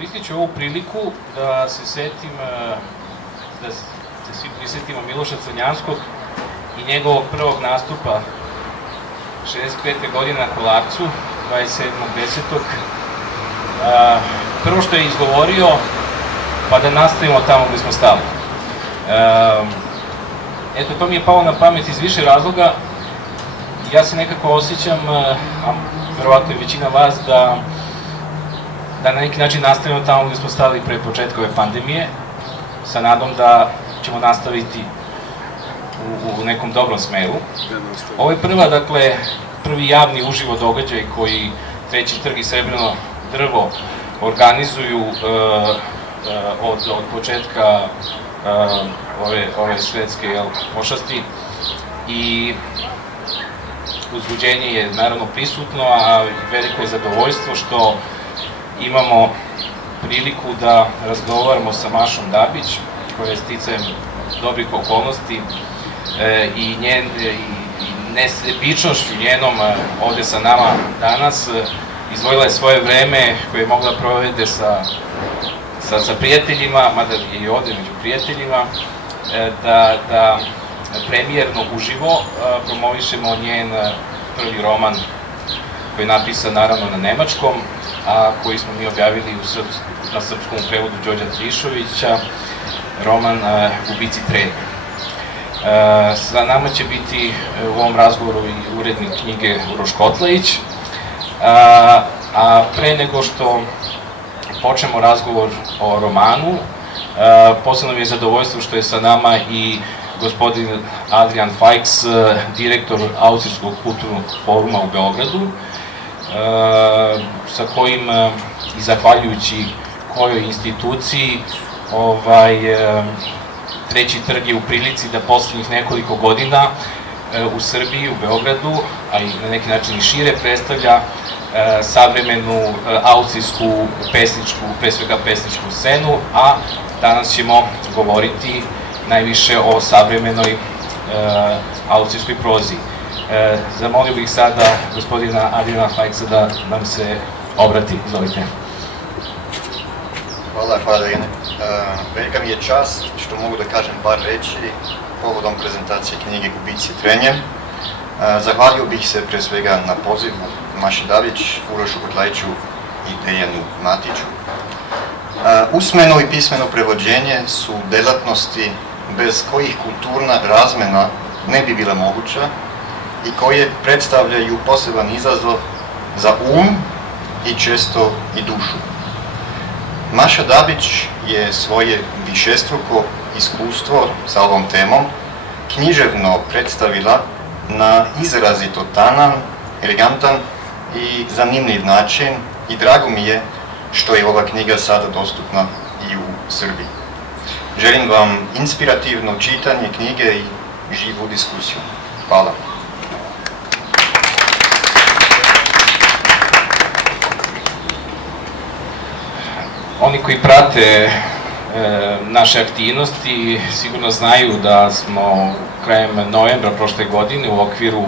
Iskoristit ću ovu priliku da se setim, da se svi prisetimo Miloša Crnjanskog i njegovog prvog nastupa 65. godine na Kolarcu, 27.10. Prvo što je izgovorio, pa da nastavimo tamo gde smo stali. Eto, to mi je palo na pamet iz više razloga. Ja se nekako osjećam, a verovatno i većina vas, da na neki način nastavimo tamo gde smo stali pre početka ove pandemije, sa nadom da ćemo nastaviti u nekom dobrom smeru. Ovo je prvi javni uživo događaj koji Treći trg i Srebreno drvo organizuju od početka ove svetske pošasti i uzbuđenje je naravno prisutno, a veliko je zadovoljstvo što imamo priliku da razgovaramo sa Mašom Dabić, koja je sticajem dobrih okolnosti i nesebičnošću njenom ovde sa nama danas izdvojila je svoje vreme koje je mogla provede sa prijateljima, mada je i ovde među prijateljima, da premijerno uživo promovišemo njen prvi roman koji je napisan naravno na nemačkom, a koji smo mi objavili na srpskom prevodu Đorđa Trišovića, roman Ubici treme. Sa nama će biti u ovom razgovoru i urednik knjige Uroš Kotlajić, a pre nego što počnemo razgovor o romanu, posebno mi je zadovoljstvo što je sa nama i gospodin Adrian Fajks, direktor Austrijskog kulturnog foruma u Beogradu, sa kojim i zahvaljujući kojoj instituciji Treći trg je u prilici da poslednjih nekoliko godina u Srbiji, u Beogradu, a i na neki način i šire, predstavlja savremenu austrijsku pesničku, pre svega pesničku scenu, a danas ćemo govoriti najviše o savremenoj austrijskoj prozi. Zamolio bih sada gospodina Adriana Fajksa da nam se obrati. Izvolite. Hvala Irine. Velika mi je čast što mogu da kažem par reči povodom prezentacije knjige Ubici treme. Zahvalio bih se pre svega na pozivu Maši Dabić, Urošu Kotlajiću i Dejanu Matiću. Usmeno i pismeno prevođenje su delatnosti bez kojih kulturna razmena ne bi bila moguća i koje predstavljaju poseban izazov za i često i dušu. Maša Dabić je svoje višestruko iskustvo sa ovom temom književno predstavila na izrazito tanan, elegantan i zanimljiv način i drago mi je što je ova knjiga sada dostupna i u Srbiji. Želim vam inspirativno čitanje knjige i živu diskusiju. Hvala. Oni koji prate naše aktivnosti sigurno znaju da smo krajem novembra prošle godine u okviru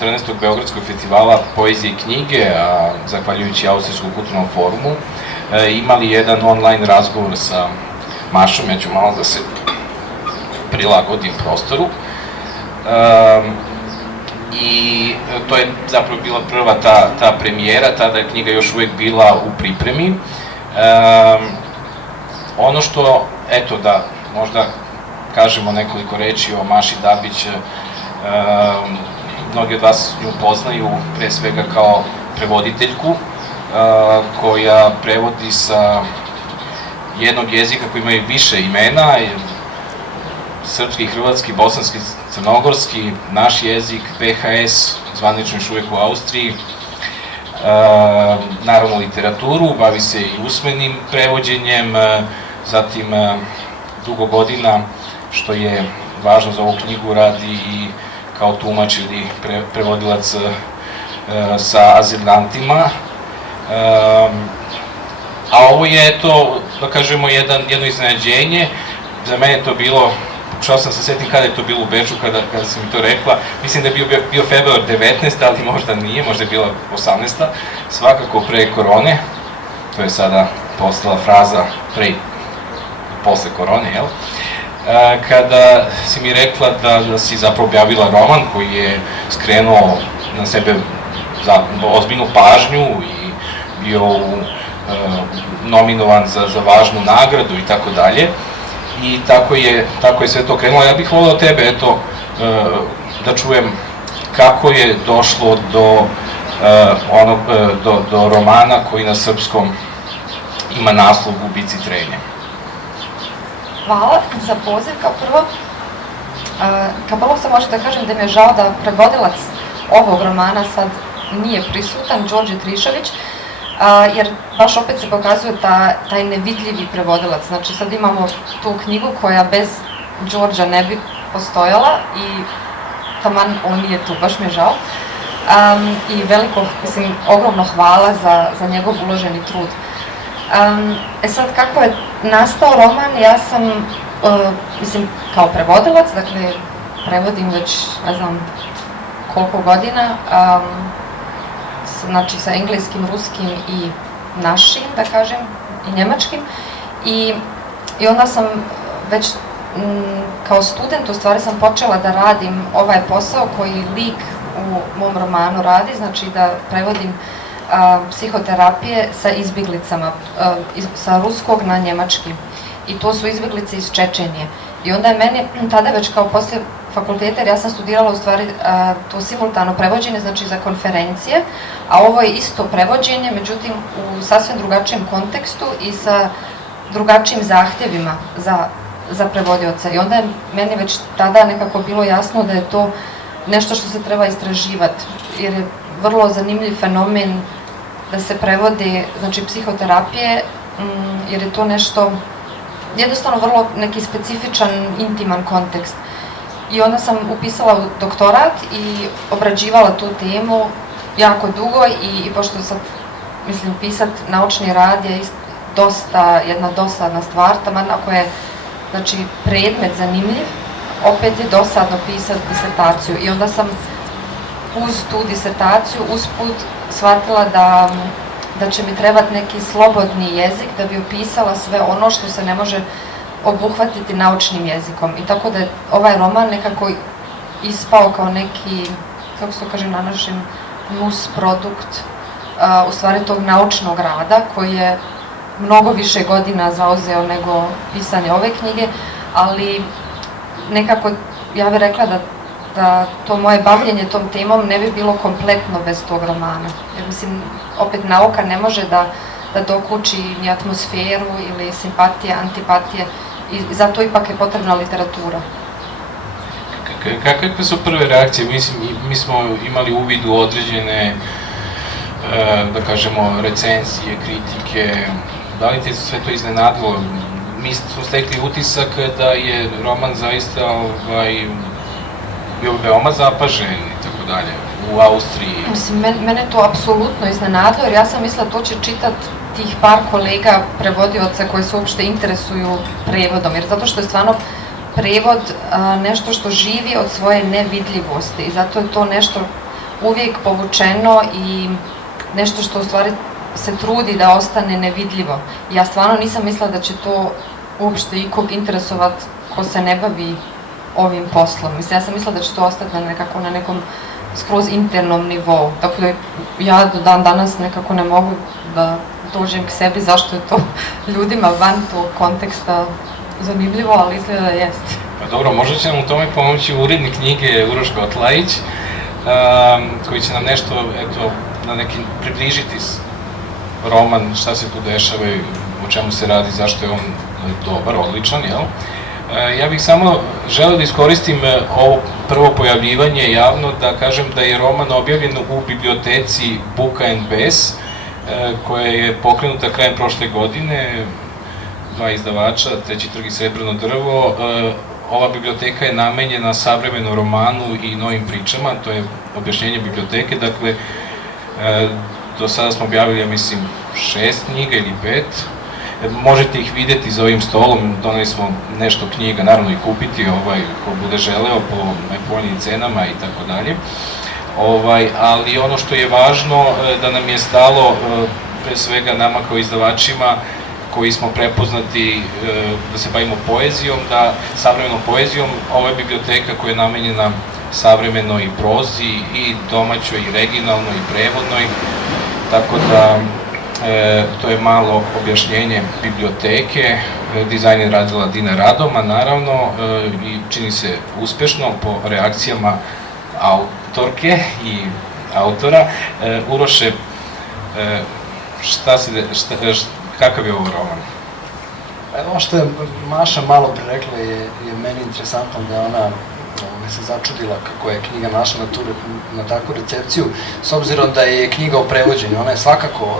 14. Beogradskog festivala poezije i knjige, a zahvaljujući Austrijskom kulturnom forumu, imali jedan online razgovor sa Mašom. Ja ću malo da se prilagodim prostoru. I to je zapravo bila prva ta premijera, tada je knjiga još uvek bila u pripremi. Ono što, eto da možda kažemo nekoliko reči o Maši Dabić, mnogi od vas nju poznaju pre svega kao prevoditeljku koja prevodi sa jednog jezika koji imaju više imena, srpski, hrvatski, bosanski, crnogorski, naš jezik, PHS, zvanično još uvek u Austriji, naravno literaturu, bavi se i usmenim prevođenjem, zatim dugo godina, što je važno za ovu knjigu, radi i kao tumač ili prevodilac sa azilantima. A ovo je, eto, da kažemo, jedno iznenađenje. Za mene je to bilo, pokušao sam se setim kada je to bilo u Beču, kada sam mi to rekla. Mislim da je bio februar 19. ali možda nije, možda je bila 18. Svakako pre korone, to je sada postala fraza pre i posle korone, jel? Kada si mi rekla da si zapravo objavila roman koji je skrenuo na sebe ozbiljnu pažnju i bio nominovan za važnu nagradu i tako dalje. I tako je sve to krenulo. Ja bih voleo tebe, eto, da čujem kako je došlo do romana koji na srpskom ima naslov Gubici trenje. Hvala za poziv kao prvo. Kao prvo se može da kažem da mi je žao da prevodilac ovog romana sad nije prisutan, Đorđe Trišović, jer baš opet se pokazuje taj nevidljivi prevodilac. Znači sad imamo tu knjigu koja bez Đorđa ne bi postojala i taman on nije tu, baš mi je žao. I veliko, mislim, ogromno hvala za njegov uloženi trud. Sad, kako je nastao roman, ja sam, mislim, kao prevodilac, dakle, prevodim već, ne znam, koliko godina, znači sa engleskim, ruskim i našim, da kažem, i njemačkim. I onda sam već kao student, u stvari sam počela da radim ovaj posao koji lik u mom romanu radi, znači da prevodim psihoterapije sa izbjeglicama, sa ruskog na njemački. I to su izbjeglice iz Čečenije. I onda je meni tada već kao poslije fakulteta, jer ja sam studirala u stvari to simultano prevođenje, znači za konferencije, a ovo je isto prevođenje, međutim u sasvim drugačijem kontekstu i sa drugačijim zahtjevima za prevodioca. I onda je meni već tada nekako bilo jasno da je to nešto što se treba istraživati, jer je vrlo zanimljiv fenomen da se prevode, znači, psihoterapije, jer je to nešto, jednostavno vrlo neki specifičan, intiman kontekst. I onda sam upisala u doktorat i obrađivala tu temu jako dugo i pošto sad, mislim, pisat naučni rad je jedna dosadna stvar, taman ako je, znači, predmet zanimljiv, opet je dosadno pisati disertaciju. I onda sam uz tu disertaciju usput shvatila da će mi trebati neki slobodni jezik da bi opisala sve ono što se ne može obuhvatiti naučnim jezikom. I tako da je ovaj roman nekako ispao kao neki, kako se to kaže na našem, nus produkt, u stvari tog naučnog rada koji je mnogo više godina zauzeo nego pisanje ove knjige, ali nekako ja bih rekla da to moje bavljenje tom temom ne bi bilo kompletno bez tog romana. Jer mislim, opet nauka ne može da dokuči ni atmosferu ili simpatije, antipatije i zato ipak je potrebna literatura. Kakve su prve reakcije? Mislim, mi smo imali uvid u određene, da kažemo, recenzije, kritike. Da li te sve to iznenadilo? Mi smo stekli utisak da je roman zaista bio veoma zapažen i tako dalje u Austriji. Mislim, mene to apsolutno iznenadilo, jer ja sam mislila to će čitat tih par kolega prevodioca koji se uopšte interesuju prevodom, jer zato što je stvarno prevod nešto što živi od svoje nevidljivosti i zato je to nešto uvijek povučeno i nešto što u stvari se trudi da ostane nevidljivo. Ja stvarno nisam mislila da će to uopšte ikog interesovat ko se ne bavi ovim poslom. Mislim, ja sam mislila da će to ostati na nekom skroz internom nivou. Tako da ja do dan danas nekako ne mogu da dođem k sebi zašto je to ljudima van tog konteksta zanimljivo, ali izgleda da jeste. Pa dobro, možda će nam u tome pomoći urednik knjige Uroš Kotlajić, koji će nam nešto, eto, na neki približiti roman, šta se tu dešava i o čemu se radi, zašto je on dobar, odličan, jel? Ja bih samo želeo da iskoristim ovo prvo pojavljivanje javno, da kažem da je roman objavljen u biblioteci Buka and Bes, koja je pokrenuta krajem prošle godine, 2 izdavača, Treći trg i Srebrno drvo. Ova biblioteka je namenjena savremenom romanu i novim pričama, to je objašnjenje biblioteke, dakle, do sada smo objavili, ja mislim, 6 knjiga ili 5. Možete ih videti za ovim stolom, doneli smo nešto knjiga, naravno i kupiti, ko bude želeo po najpovoljnijim cenama i tako dalje. Ali ono što je važno da nam je stalo, pre svega nama kao izdavačima, koji smo prepoznati da se bavimo poezijom, savremenom poezijom. Ovo je biblioteka koja je namenjena savremenoj prozi i domaćoj, i regionalnoj, i prevodnoj, tako da to je malo objašnjenje biblioteke. Dizajn je radila Dina Radoma, naravno, i čini se uspešno po reakcijama autorke i autora. Uroše, kakav je ovo roman? Ovo što je Maša malo pre rekla je meni interesantno da ona se začudila kako je knjiga našla na takvu recepciju, s obzirom da je knjiga o prevođenju. Ona je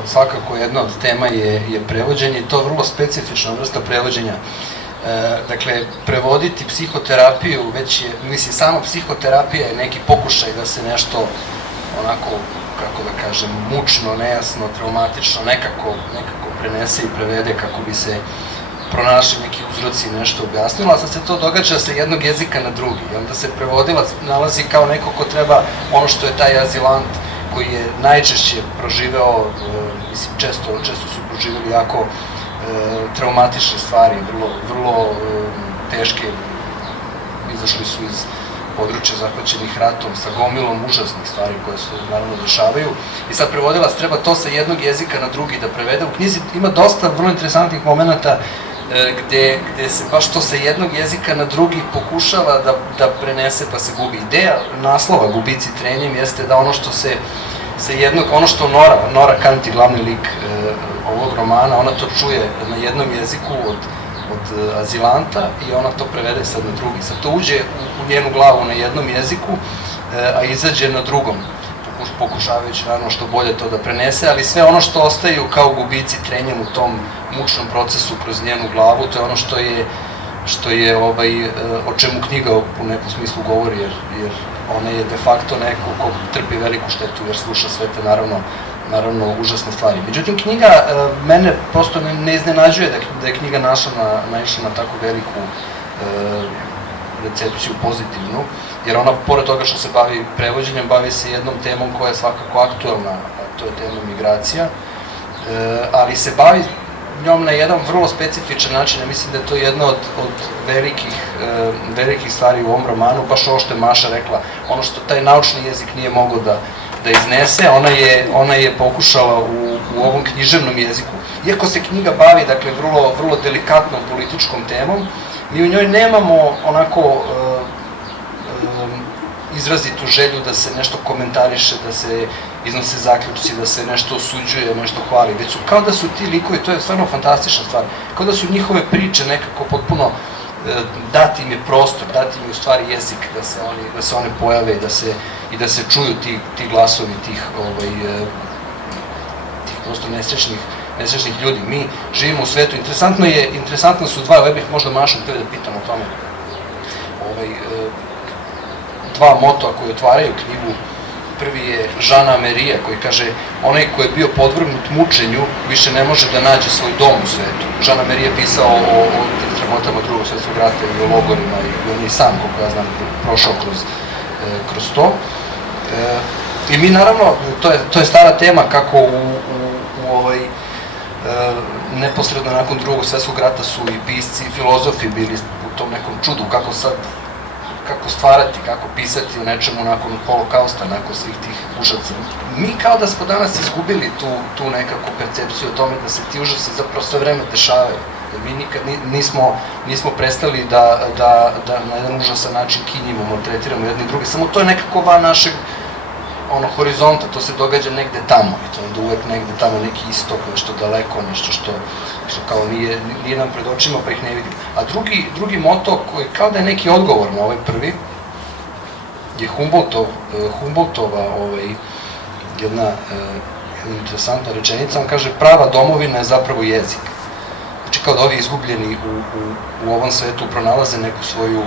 svakako jedna od tema je prevođenje i to vrlo specifična vrsta prevođenja. Dakle, prevoditi psihoterapiju, već je, mislim, sama psihoterapija je neki pokušaj da se nešto onako, kako da kažem, mučno, nejasno, traumatično, nekako prenese i prevede kako bi se pronašli neki uzroci i nešto objasnilo, a sad se to događa sa jednog jezika na drugi. I onda se prevodilac nalazi kao neko ko treba ono što je taj azilant koji je najčešće proživeo, mislim, često su proživeli jako traumatične stvari, vrlo teške, izašli su iz područja zahvaćenih ratom, sa gomilom užasnih stvari koje se naravno dešavaju. I sad prevodilac treba to sa jednog jezika na drugi da prevede. U knjizi ima dosta vrlo interesantnih momenta gde se baš to sa jednog jezika na drugi pokušava da prenese pa se gubi. Ideja naslova Gubici trenjem jeste da ono što se sa jednog, ono što Nora Kanti, glavni lik ovog romana, ona to čuje na jednom jeziku od azilanta i ona to prevede sad na drugi. Sad to uđe u njenu glavu na jednom jeziku, a izađe na drugom, pokušavajući naravno što bolje to da prenese, ali sve ono što ostaju kao gubici trenjem u tom mučnom procesu kroz njenu glavu, to je ono što je o čemu knjiga u nekom smislu govori, jer ona je de facto neko ko trpi veliku štetu jer sluša sve te naravno užasne stvari. Međutim, knjiga mene prosto ne iznenađuje da je knjiga naišla na tako veliku recepciju pozitivnu, jer ona, pored toga što se bavi prevođenjem, bavi se jednom temom koja je svakako aktuelna, a to je tema migracija, ali se bavi njom na jedan vrlo specifičan način. Ja mislim da je to jedna od velikih stvari u ovom romanu, baš ovo što je Maša rekla, ono što taj naučni jezik nije mogao da iznese, ona je pokušala u ovom književnom jeziku. Iako se knjiga bavi, dakle, vrlo delikatnom političkom temom, mi u njoj nemamo onako izrazitu želju da se nešto komentariše, da se iznose zaključci, da se nešto osuđuje, nešto hvali, već su kao da su ti likovi, to je stvarno fantastična stvar, kao da su njihove priče nekako potpuno, dati im je prostor, dati im je u stvari jezik, da se one pojave i da se čuju ti glasovi tih prosto nesrećnih ljudi. Mi živimo u svetu, interesantno su dva, bih možda Mašu htio da pitam o tome, dva motoa koji otvaraju knjigu. Prvi je Žana Amerija koji kaže, onaj koji je bio podvrgnut mučenju više ne može da nađe svoj dom u svetu. Žana Amerija je pisao o tim sramotama Drugog svetskog rata i o logorima i on je sam, koliko ja znam, prošao kroz to. I mi naravno, to je stara tema kako neposredno nakon Drugog svetskog rata su i pisci i filozofi bili u tom nekom čudu kako stvarati, kako pisati o nečemu nakon holokausta, nakon svih tih užaca. Mi kao da smo danas izgubili tu nekakvu percepciju o tome da se ti užasi zapravo sve vreme dešavaju. Mi nikad nismo prestali da na jedan užasan način kinjimo, maltretiramo jedni drugi, samo to je nekako van našeg horizonta, to se događa negde tamo, i to onda uvek negde tamo neki istok, nešto daleko, nešto što kao nije nam pred očima pa ih ne vidimo. A drugi moto koji kao da je neki odgovor na ovaj prvi je Humboldtova jedna interesantna rečenica, on kaže prava domovina je zapravo jezik. Znači kao da ovi izgubljeni u ovom svetu pronalaze neku svoju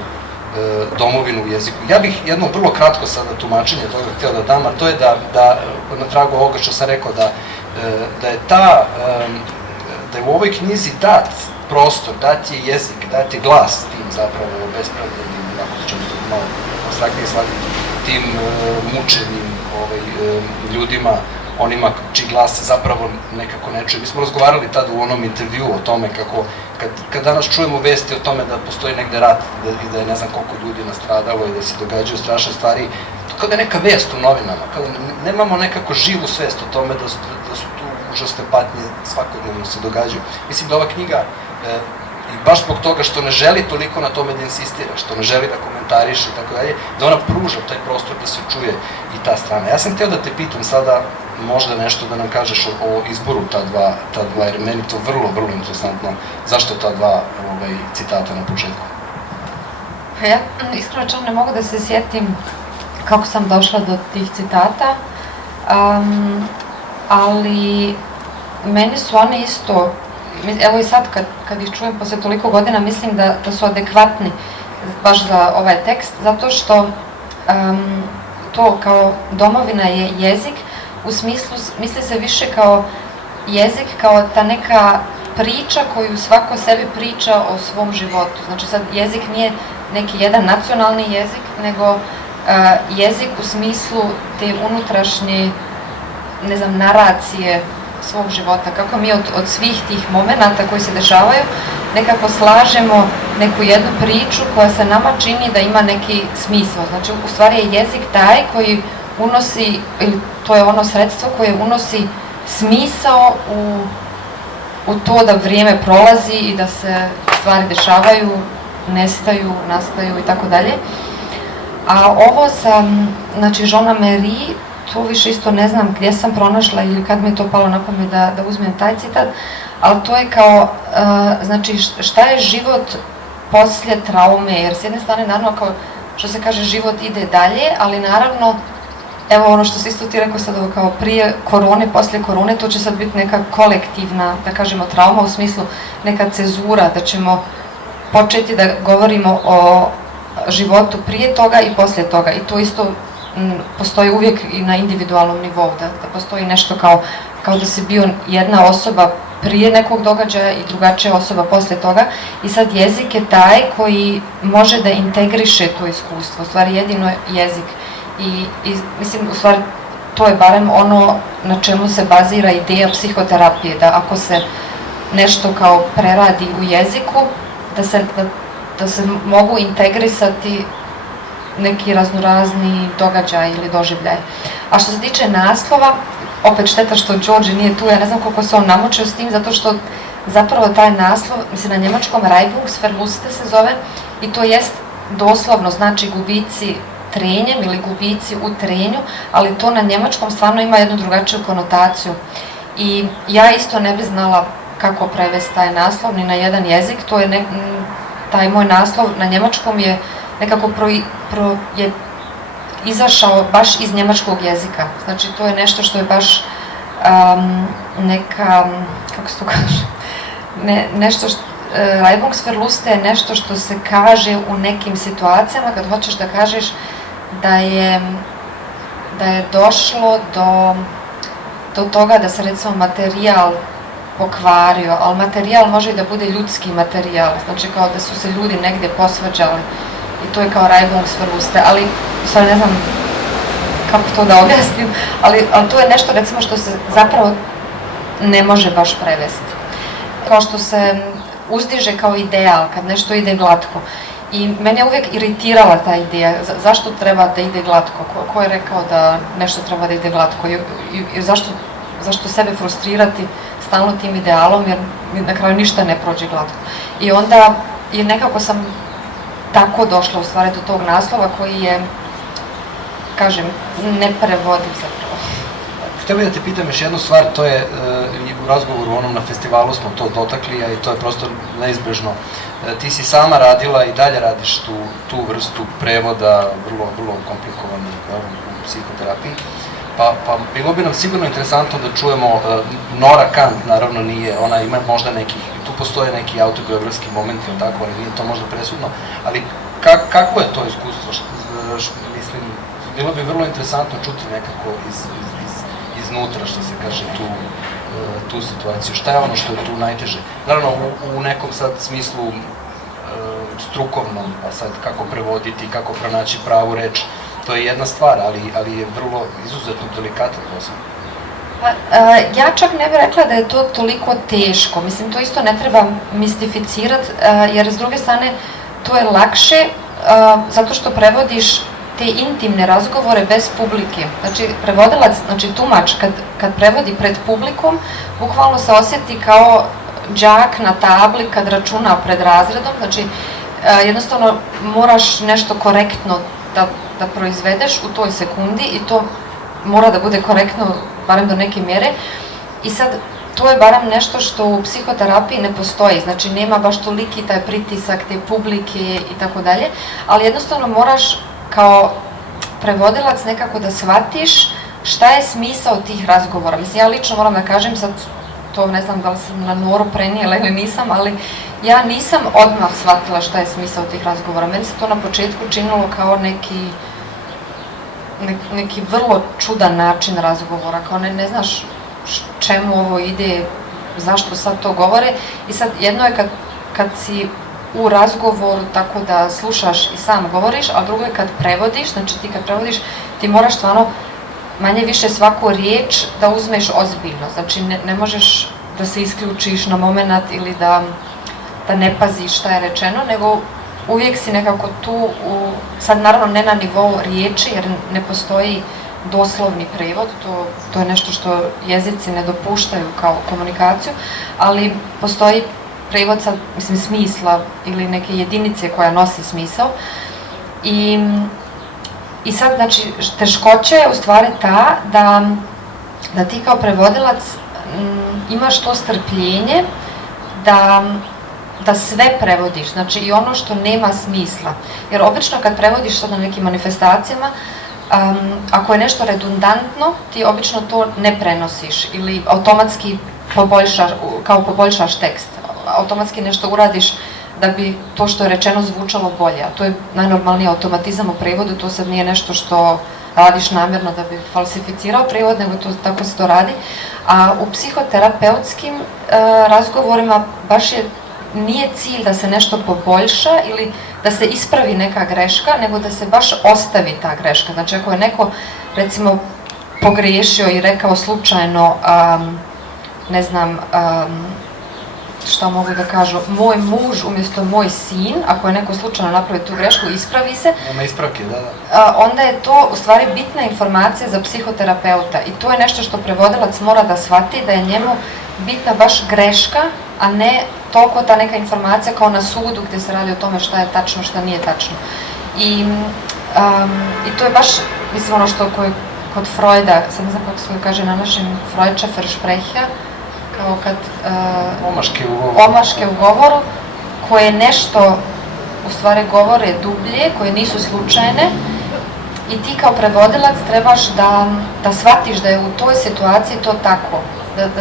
domovinu u jeziku. Ja bih jedno vrlo kratko sada tumačenje toga htio da dam, a to je da na tragu ovoga što sam rekao, da je u ovoj knjizi dat prostor, dat je jezik, dat je glas tim zapravo bespravljenim, ako ćemo se malo abstraktnije shvatiti, tim mučenim ljudima onima čiji glas se zapravo nekako ne čuje. Mi smo razgovarali tad u onom intervju o tome kako, kad danas čujemo vesti o tome da postoji negde rat i da je ne znam koliko ljudi nastradalo i da se događaju strašne stvari, to kao da je neka vest u novinama, kao da nemamo nekako živu svest o tome da su tu užasne patnje svakodnevno se događaju. Mislim da ova knjiga, i baš zbog toga što ne želi toliko na tome da insistira, što ne želi da komentariše i tako dalje, da ona pruža taj prostor da se čuje i ta strana. Ja sam htio da te pitam sada možda nešto da nam kažeš o izboru ta dva, jer meni to vrlo, vrlo interesantno. Zašto ta dva citata na početku? Ja iskreno čak ne mogu da se sjetim kako sam došla do tih citata, ali meni su one isto, evo i sad kad ih čujem posle toliko godina, mislim da su adekvatni baš za ovaj tekst, zato što to kao domovina je jezik, u smislu, misli se više kao jezik, kao ta neka priča koju svako sebi priča o svom životu. Znači sad jezik nije neki jedan nacionalni jezik, nego jezik u smislu te unutrašnje, ne znam, naracije svog života, kako mi od svih tih momenata koji se dešavaju nekako slažemo neku jednu priču koja se nama čini da ima neki smisao. Znači, u stvari je jezik taj koji unosi, ili to je ono sredstvo koje unosi smisao u to da vrijeme prolazi i da se stvari dešavaju, nestaju, nastaju i tako dalje. A ovo sa, znači, Jeana Marie, to više isto ne znam gdje sam pronašla ili kad mi je to palo na pamet da uzmem taj citat, ali to je kao, znači, šta je život poslije traume, jer s jedne strane, naravno, kao što se kaže, život ide dalje, ali naravno, evo ono što si isto ti rekao sad, kao prije korone, poslije korone, to će sad biti neka kolektivna, da kažemo, trauma, u smislu neka cezura, da ćemo početi da govorimo o životu prije toga i poslije toga, i to isto postoji uvijek i na individualnom nivou, da postoji nešto kao da si bio jedna osoba prije nekog događaja i drugačija osoba poslije toga, i sad jezik je taj koji može da integriše to iskustvo, u stvari jedino jezik. I mislim, u stvari, to je barem ono na čemu se bazira ideja psihoterapije, da ako se nešto kao preradi u jeziku, da se mogu integrisati neki raznorazni događaj ili doživljaj. A što se tiče naslova, opet šteta što Đorđe nije tu, ja ne znam koliko se on namučio s tim, zato što zapravo taj naslov, mislim, na njemačkom Reibungsverluste se zove, i to jest doslovno znači gubici trenjem ili gubici u trenju, ali to na njemačkom stvarno ima jednu drugačiju konotaciju. I ja isto ne bi znala kako prevesti taj naslov ni na jedan jezik, to je taj moj naslov na njemačkom je nekako je izašao baš iz njemačkog jezika. Znači, to je nešto što je baš neka, kako se to kaže, nešto što, Reibungsverluste je nešto što se kaže u nekim situacijama kad hoćeš da kažeš da je došlo do toga da se, recimo, materijal pokvario, ali materijal može i da bude ljudski materijal, znači kao da su se ljudi negdje posvađali, i to je kao Reibungsverluste, ali sad ne znam kako to da objasnim, ali to je nešto, recimo, što se zapravo ne može baš prevesti. Kao što se uzdiže kao ideal, kad nešto ide glatko. I mene je uvijek iritirala ta ideja, zašto treba da ide glatko, ko je rekao da nešto treba da ide glatko, i zašto sebe frustrirati stalno tim idealom, jer na kraju ništa ne prođe glatko. I onda nekako sam tako došla u stvari do tog naslova koji je, kažem, neprevodiv zapravo. Htio bih da te pitam još jednu stvar, to je u razgovoru onom na festivalu smo to dotakli, a i to je prosto neizbežno. Ti si sama radila i dalje radiš tu vrstu prevoda, vrlo, vrlo komplikovanu u psihoterapiji. Pa bilo bi nam sigurno interesantno da čujemo, Nora Kant naravno nije, ona ima možda nekih, tu postoje neki autobiografski momenti, tako, ali nije to možda presudno, ali kako je to iskustvo? Mislim, bilo bi vrlo interesantno čuti nekako iznutra, što se kaže, tu situaciju. Šta je ono što je tu najteže? Naravno, u nekom sad smislu strukovnom, pa sad kako prevoditi, kako pronaći pravu reč, to je jedna stvar, ali je vrlo izuzetno delikatan posao. Pa, ja čak ne bih rekla da je to toliko teško, mislim to isto ne treba mistificirati, jer s druge strane to je lakše zato što prevodiš te intimne razgovore bez publike. Znači prevodilac, znači tumač kad prevodi pred publikom, bukvalno se osjeti kao đak na tabli kad računa pred razredom, znači jednostavno moraš nešto korektno da proizvedeš u toj sekundi i to mora da bude korektno barem do neke mjere i sad to je barem nešto što u psihoterapiji ne postoji, znači nema baš toliki taj pritisak te publike i tako dalje, ali jednostavno moraš kao prevodilac nekako da shvatiš šta je smisao tih razgovora. Mislim, ja lično moram da kažem, sad to ne znam da li sam na Noru prenijela ili nisam, ali ja nisam odmah shvatila šta je smisao tih razgovora. Meni se to na početku činilo kao neki vrlo čudan način razgovora, kao ne znaš čemu ovo ide, zašto sad to govore i sad jedno je kad si u razgovoru tako da slušaš i sam govoriš, a drugo je kad prevodiš, znači ti kad prevodiš ti moraš stvarno manje više svaku riječ da uzmeš ozbiljno, znači ne možeš da se isključiš na moment ili da ne paziš šta je rečeno, nego uvijek si nekako tu, sad naravno ne na nivou riječi jer ne postoji doslovni prevod, to je nešto što jezici ne dopuštaju kao komunikaciju, ali postoji prevod sad, mislim, smisla ili neke jedinice koja nosi smisao i sad, znači, teškoća je u stvari ta da ti kao prevodilac imaš to strpljenje da sve prevodiš, znači i ono što nema smisla, jer obično kad prevodiš sad na nekim manifestacijama, ako je nešto redundantno, ti obično to ne prenosiš ili automatski poboljšaš tekst, automatski nešto uradiš da bi to što je rečeno zvučalo bolje, a to je najnormalniji automatizam u prevodu, to sad nije nešto što radiš namjerno da bi falsificirao prevod, nego tako se to radi, a u psihoterapeutskim razgovorima baš nije cilj da se nešto poboljša ili da se ispravi neka greška, nego da se baš ostavi ta greška. Znači ako je neko recimo pogriješio i rekao slučajno, ne znam, šta mogu da kažu, moj muž umjesto moj sin, ako je neko slučajno napravio tu grešku, ispravi se. Nema ispravke, da. Onda je to u stvari bitna informacija za psihoterapeuta i to je nešto što prevodilac mora da shvati, da je njemu bitna baš greška, a ne toliko ta neka informacija kao na sudu gdje se radi o tome šta je tačno, šta nije tačno. I to je baš, mislim, ono što kod Freuda, sad ne znam kako se kaže na našem Freudče Versprecher, kao kad omaške u govoru, koje nešto u stvari govore dublje, koje nisu slučajne i ti kao prevodilac trebaš da shvatiš da je u toj situaciji to tako.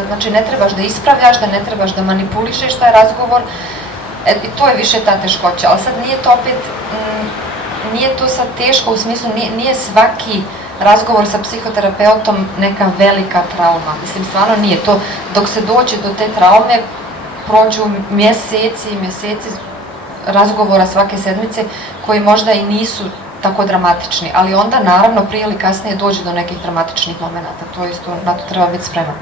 Znači ne trebaš da ispravljaš, da ne trebaš da manipulišeš taj razgovor i to je više ta teškoća, ali sad nije to opet, nije to sad teško u smislu, nije svaki razgovor sa psihoterapeutom neka velika trauma, mislim stvarno nije to, dok se dođe do te traume prođu mjeseci i mjeseci razgovora svake sedmice koji možda i nisu tako dramatični, ali onda naravno prije ili kasnije dođe do nekih dramatičnih momenata, to isto, na to treba biti spreman.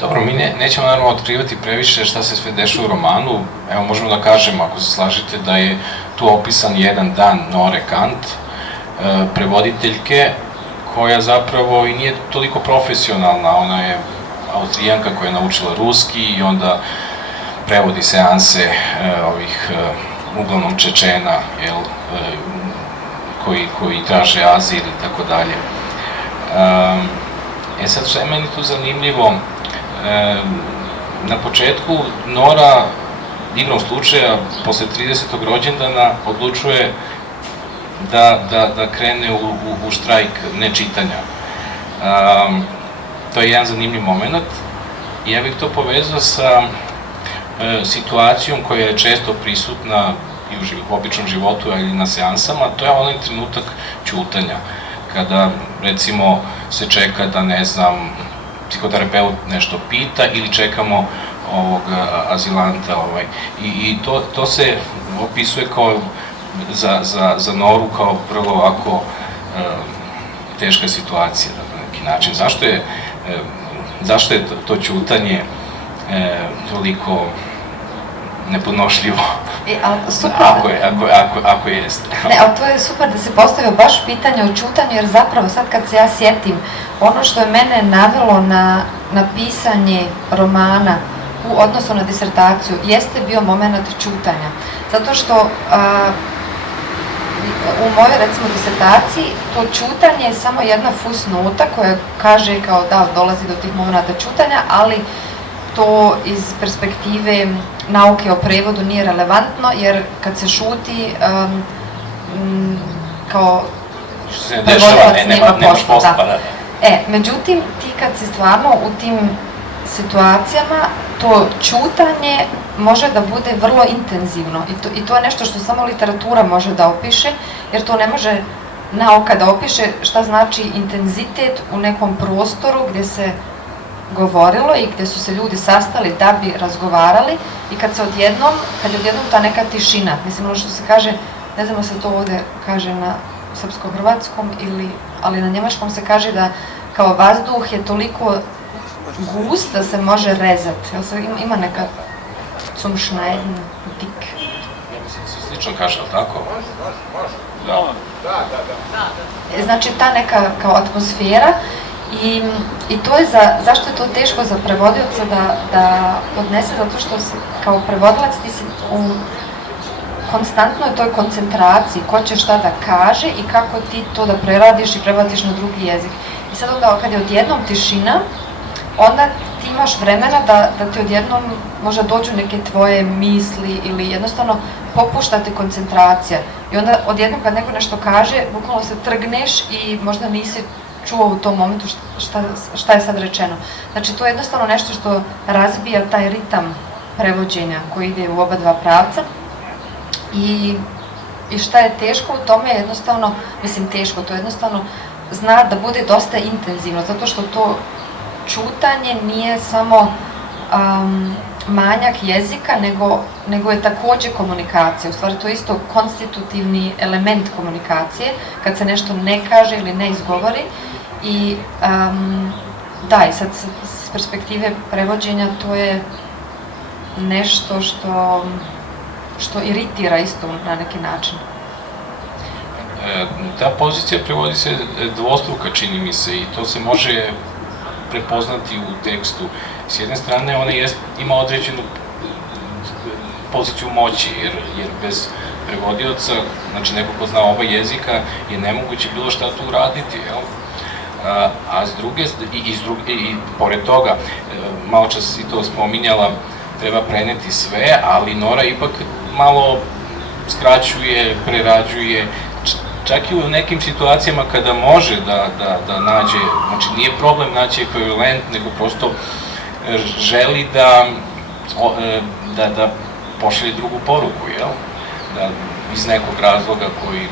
Dobro, mi nećemo naravno otkrivati previše šta se sve dešava u romanu. Evo, možemo da kažemo, ako se slažete, da je tu opisan jedan dan Nore Kant, prevoditeljke, koja zapravo i nije toliko profesionalna. Ona je Austrijanka koja je naučila ruski i onda prevodi seanse ovih uglavnom Čečena, koji traže azil i tako dalje. Sad što je meni tu zanimljivo, na početku Nora igrom slučaja posle 30. rođendana odlučuje da krene u štrajk nečitanja. To je jedan zanimljiv moment i ja bih to povezao sa situacijom koja je često prisutna i u običnom životu, ali i na seansama, to je onaj trenutak ćutanja, kada recimo se čeka da, ne znam, psihoterapeut nešto pita ili čekamo ovog azilanta i to se opisuje kao za Noru kao vrlo ovako teška situacija na neki način. Zašto je to ćutanje toliko nepodnošljivo? Super. Ako jeste. Ne, ali to je super da se postavio baš pitanje o ćutanju, jer zapravo sad kad se ja sjetim, ono što je mene navelo na pisanje romana u odnosu na disertaciju jeste bio moment ćutanja. Zato što u mojoj, recimo, disertaciji to ćutanje je samo jedna fusnota koja kaže kao da dolazi do tih momenta ćutanja, ali to iz perspektive nauke o prevodu nije relevantno, jer kad se šuti, kao prevodilac nema posla. Međutim, ti kad si stvarno u tim situacijama, to ćutanje može da bude vrlo intenzivno i to je nešto što samo literatura može da opiše, jer to ne može nauka da opiše šta znači intenzitet u nekom prostoru gdje se govorilo i gdje su se ljudi sastali da bi razgovarali i kad je odjednom ta neka tišina, mislim ono što se kaže, ne znam da se to ovdje kaže na srpsko-hrvatskom ali na njemačkom se kaže da kao vazduh je toliko gust da se može rezati, ima neka cumšnajedna, dik. Slično kaže, ali tako? Da. Znači ta neka kao atmosfera i to je zašto je to teško za prevodioca da podnese, zato što kao prevodilac ti si u konstantnoj toj koncentraciji, ko će šta da kaže i kako ti to da preradiš i prebaciš na drugi jezik. I sad onda kad je odjednom tišina, onda ti imaš vremena da ti odjednom možda dođu neke tvoje misli ili jednostavno popušta ti koncentracija. I onda odjednom kad neko nešto kaže, bukvalno se trgneš i možda nisi čuo u tom momentu šta je sad rečeno. Znači to je jednostavno nešto što razbija taj ritam prevođenja koji ide u oba dva pravca. I šta je teško u tome je jednostavno, to je jednostavno zna da bude dosta intenzivno, zato što to ćutanje nije samo manjak jezika, nego je također komunikacija. U stvari to je isto konstitutivni element komunikacije, kad se nešto ne kaže ili ne izgovori. I i sad s perspektive prevođenja to je nešto što iritira isto na neki način. Ta pozicija prevodi se dvostruka, čini mi se, i to se može prepoznati u tekstu. S jedne strane, ona ima određenu poziciju moći, jer bez prevodioca, znači neko ko zna oba jezika, je nemoguće bilo šta tu uraditi, jel? A s druge, i pored toga, malo čas si to spominjala, treba preneti sve, ali Nora ipak malo skraćuje, prerađuje, čak i u nekim situacijama kada može da nađe, znači nije problem naći ekvivalent, nego prosto želi da pošalje drugu poruku, jel? Da iz nekog razloga koji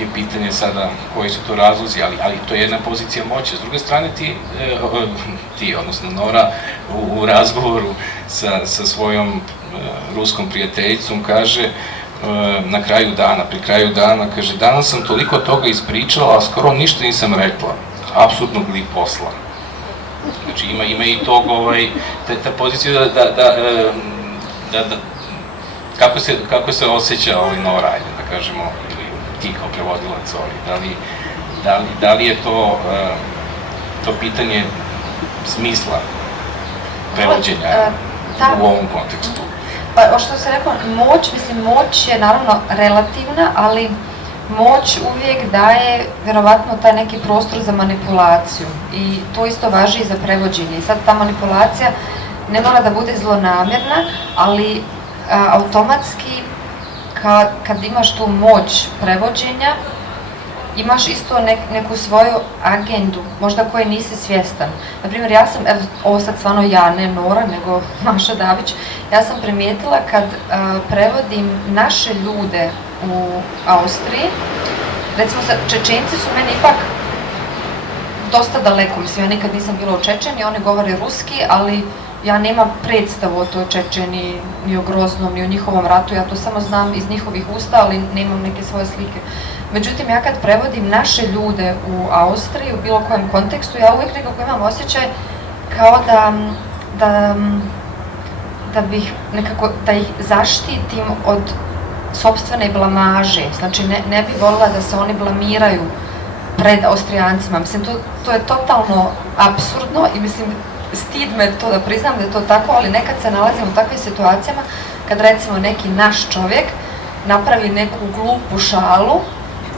je pitanje sada koji su to razlozi, ali to je jedna pozicija moći. S druge strane odnosno Nora u razgovoru sa svojom ruskom prijateljicom kaže pri kraju dana, kaže, danas sam toliko toga ispričala, a skoro ništa nisam rekla. Apsolutno gli posla. Znači ima i tog, ta pozicija kako se osjeća Nora, da kažemo, ili ti kao prevodilac, da li je to pitanje smisla prevođenja u ovom kontekstu? Pa, što se rekao, moć je naravno relativna, ali moć uvijek daje, vjerovatno, taj neki prostor za manipulaciju i to isto važi i za prevođenje. I sad ta manipulacija ne mora da bude zlonamjerna, ali automatski kad imaš tu moć prevođenja, imaš isto neku svoju agendu, možda koje nisi svjestan. Naprimjer, ja sam, ovo sad stvarno ja, ne Nora, nego Maša Davić, ja sam primijetila kad prevodim naše ljude u Austriji, recimo Čečenci su meni ipak dosta daleko, mislim, ja nikad nisam bila u Čečeni, oni govore ruski, ali ja nemam predstavu o toj Čečeni, ni o Groznom, ni o njihovom ratu, ja to samo znam iz njihovih usta, ali nemam neke svoje slike. Međutim, ja kad prevodim naše ljude u Austriji, u bilo kojem kontekstu, ja uvijek nekako imam osjećaj kao da ih zaštitim od sopstvene blamaže. Znači, ne bi volila da se oni blamiraju pred Austrijancima. Mislim, to je totalno apsurdno i mislim, stid me to da priznam da je to tako, ali nekad se nalazim u takvim situacijama kad recimo neki naš čovjek napravi neku glupu šalu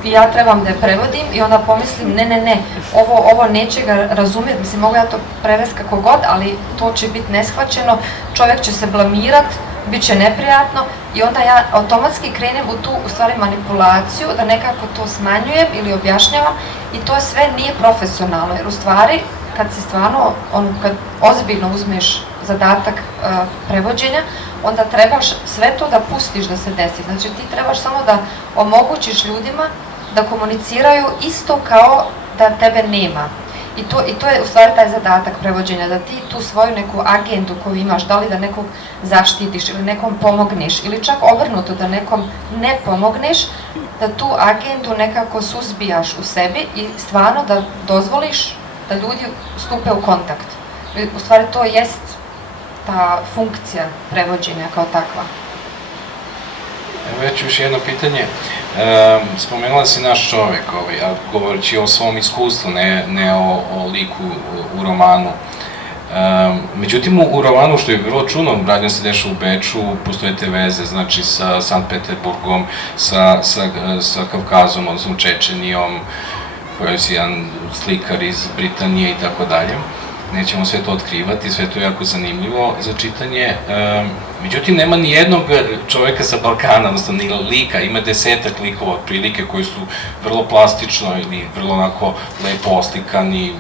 i ja trebam da je prevodim i onda pomislim ne, ovo neće ga razumjeti, mislim mogu ja to prevesti kako god, ali to će biti neshvaćeno, čovjek će se blamirat, bit će neprijatno i onda ja automatski krenem u tu u stvari manipulaciju da nekako to smanjujem ili objašnjavam i to sve nije profesionalno jer u stvari kad si stvarno, kad ozbiljno uzmeš zadatak prevođenja, onda trebaš sve to da pustiš da se desi. Znači ti trebaš samo da omogućiš ljudima da komuniciraju isto kao da tebe nema. I to je u stvari taj zadatak prevođenja, da ti tu svoju neku agendu koju imaš, da li da nekog zaštitiš ili nekom pomogneš, ili čak obrnuto da nekom ne pomogneš, da tu agendu nekako suzbijaš u sebi i stvarno da dozvoliš da ljudi stupe u kontakt. U stvari to jest ta funkcija prevođenja kao takva. Evo ja ću još jedno pitanje. Spomenula si naš čovjek, a govoreći o svom iskustvu, ne o liku u romanu. Međutim, u romanu, što je vrlo čudno, radnja se dešava u Beču, postoje te veze, znači sa Sankt Peterburgom, sa Kavkazom, odnosno Čečenijom, pojavio si jedan slikar iz Britanije i tako dalje. Nećemo sve to otkrivati, sve to je jako zanimljivo za čitanje. Međutim, nema ni jednog čovjeka sa Balkana, odnosno ni lika, ima 10-ak likova otprilike koji su vrlo plastično ili vrlo onako lepo oslikani,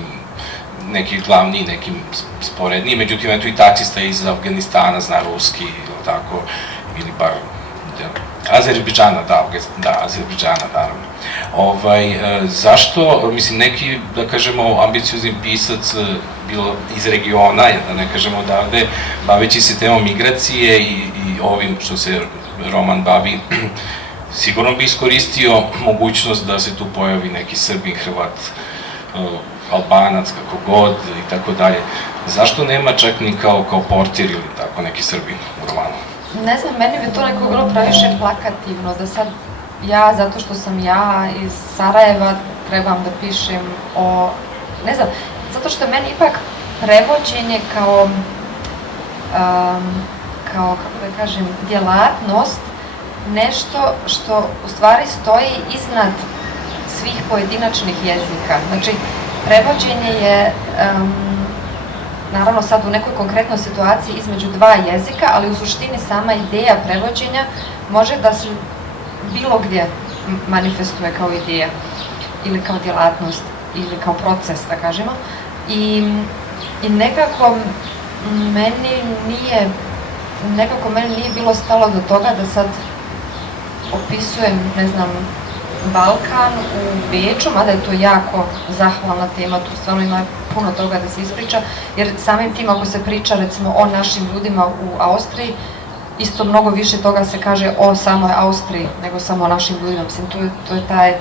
neki glavni, neki sporedniji, međutim, eto i taksista iz Afganistana zna ruski, ili tako, ili bar Azerbejdžana, Azerbejdžana, naravno. Zašto, mislim, neki, da kažemo, ambiciozni pisac, bilo iz regiona, da ne kažemo odavde, baveći se temom migracije i ovim što se roman bavi, sigurno bi iskoristio mogućnost da se tu pojavi neki Srbin, Hrvat, Albanac, kako god i tako dalje. Zašto nema čak ni kao portir ili tako neki Srbin u romanu? Ne znam, meni bi to neko bilo previše plakativno, da sad ja, zato što sam ja iz Sarajeva, trebam da pišem o, ne znam, zato što je meni ipak prevođenje kao, kako da kažem, djelatnost, nešto što u stvari stoji iznad svih pojedinačnih jezika. Znači, prevođenje je, naravno sad u nekoj konkretnoj situaciji između dva jezika, ali u suštini sama ideja prevođenja može da se bilo gdje manifestuje kao ideja ili kao djelatnost ili kao proces, da kažemo. I nekako meni nije bilo stalo do toga da sad opisujem, ne znam, Balkan u Beču, mada je to jako zahvalna tema, tu stvarno ima puno toga da se ispriča, jer samim tim ako se priča recimo o našim ljudima u Austriji, isto mnogo više toga se kaže o samoj Austriji nego samo o našim ljudima. Mislim, to je taj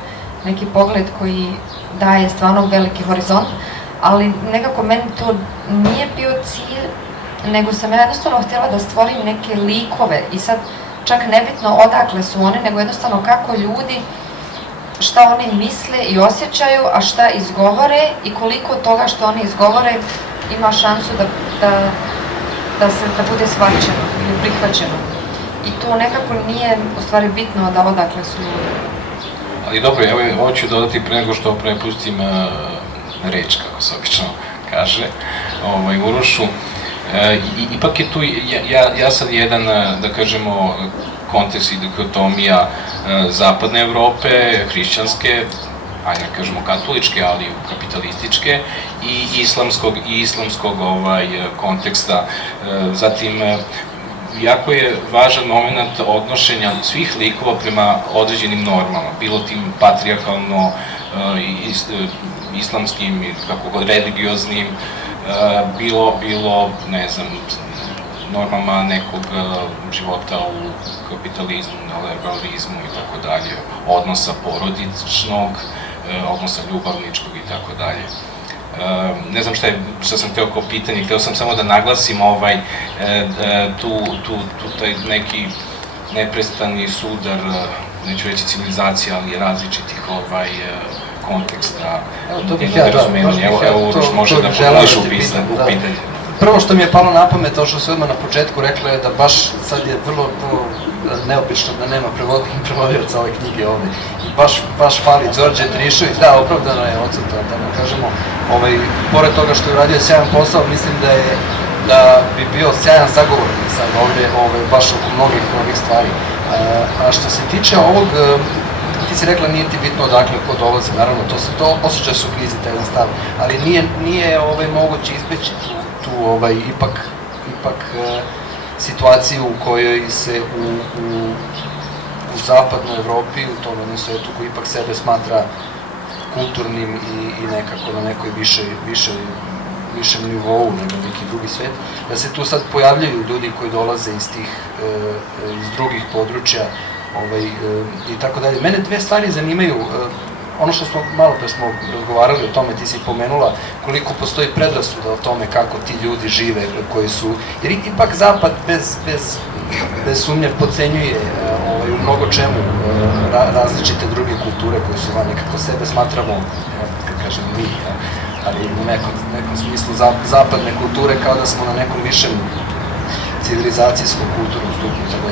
neki pogled koji daje stvarno veliki horizont, ali nekako meni to nije bio cilj, nego sam ja jednostavno htjela da stvorim neke likove i sad čak nebitno odakle su oni, nego jednostavno kako ljudi, šta oni misle i osjećaju, a šta izgovore i koliko toga što oni izgovore ima šansu da bude shvaćeno ili prihvaćeno. I to nekako nije u stvari bitno da odakle su ljudi. Ali dobro, evo hoću dodati pre nego što prepustim reč, kako se obično kaže, Urošu. Ipak je tu jasan jedan, da kažemo, kontekst i dikotomija zapadne Evrope, hrišćanske, ajde da kažemo katoličke, ali kapitalističke, i islamskog konteksta. Zatim, jako je važan moment odnošenja svih likova prema određenim normama, bilo tim patrijarhalno, islamskim, kako god, religioznim, bilo, ne znam, normama nekog života u kapitalizmu, neoliberalizmu i tako dalje, odnosa porodičnog, odnosa ljubavničkog i tako dalje. Ne znam šta sam hteo kao pitanje, hteo sam samo da naglasim taj neki neprestani sudar, neću reći civilizacija, ali različitih konteksta, nerazumevanja. Evo, Uroš može da podlaži u pitanje. Prvo što mi je palo na pamet, to što se odmah na početku rekla je da baš sad je vrlo neobično da nema prevodioca ove knjige ovde. I baš fali Đorđe Trišović, da, opravdano je odsutan, da kažemo. Pored toga što je uradio sjajan posao, mislim da bi bio sjajan zagovornik sad ovde, baš oko mnogih stvari. A što se tiče ovog, ti si rekla nije ti bitno odakle ko dolazi, naravno to osjeća se u knjizi taj jedan stav, ali nije moguće izbeći tu ipak situaciju u kojoj se u zapadnoj Evropi, u tom jednom svetu koji ipak sebe smatra kulturnim i nekako na nekoj višem nivou nego neki drugi svet, da se tu sad pojavljaju ljudi koji dolaze iz drugih područja i tako dalje. Mene dve stvari zanimaju. Ono što malo pre smo razgovarali o tome, ti si pomenula koliko postoji predrasuda o tome kako ti ljudi žive, koji su, jer ipak Zapad bez sumnje podcenjuje u mnogo čemu različite druge kulture koje su nekako sebe smatramo, kad kažem mi, ali u nekom smislu zapadne kulture kao da smo na nekom višem civilizacijskom kulturnom stupnju, tako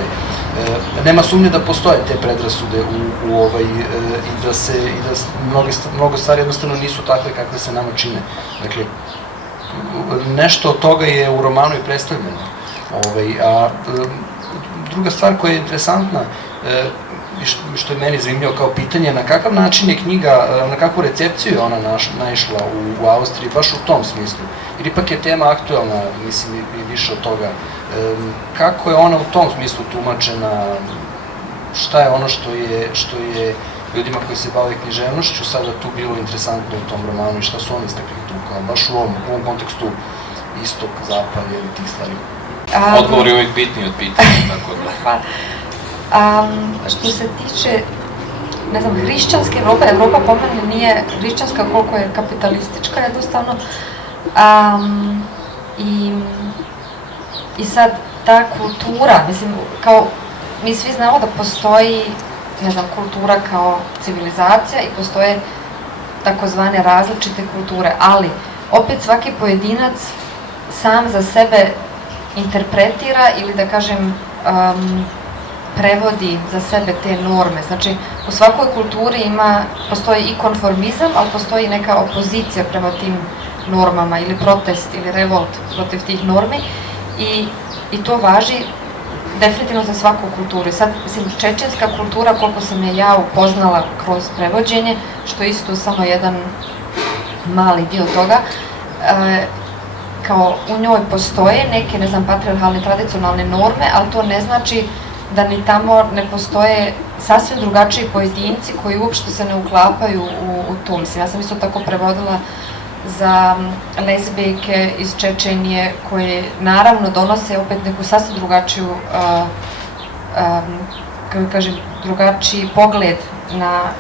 da nema sumnje da postoje te predrasude i da mnogo stvari jednostavno nisu takve kakve se nama čine. Dakle, nešto od toga je u romanu i predstavljeno. A druga stvar koja je interesantna, što je meni zanimljivo kao pitanje, na kakav način je knjiga, na kakvu recepciju je ona naišla u Austriji, baš u tom smislu. Jer ipak je tema aktuelna, mislim, i više od toga. Kako je ona u tom smislu tumačena, šta je ono što je ljudima koji se bave književnošću sada tu bilo interesantno u tom romanu i šta su oni istakli tu, kao baš u ovom kontekstu istok, zapad ili tih stvari? Odgovor je uvijek bitniji od pitanja, tako da. Hvala. Što se tiče, ne znam, hrišćanske Evropa po mene nije hrišćanska koliko je kapitalistička jednostavno. I sad ta kultura, mislim, kao mi svi znamo da postoji, ne znam, kultura kao civilizacija i postoje takozvane različite kulture, ali opet svaki pojedinac sam za sebe interpretira ili da kažem prevodi za sebe te norme. Znači, u svakoj kulturi postoji i konformizam, ali postoji neka opozicija prema tim normama ili protest ili revolt protiv tih normi i to važi definitivno za svaku kulturu. Sad, mislim, čečenska kultura, koliko sam je ja upoznala kroz prevođenje, što je isto samo jedan mali dio toga, kao u njoj postoje neke, ne znam, patrijarhalne, tradicionalne norme, ali to ne znači da ni tamo ne postoje sasvim drugačiji pojedinci koji uopšte se ne uklapaju u to. Mislim, ja sam isto tako prevodila za lezbijke iz Čečenije koje naravno donose opet neku sasvim drugačiju, kako kažem, drugačiji pogled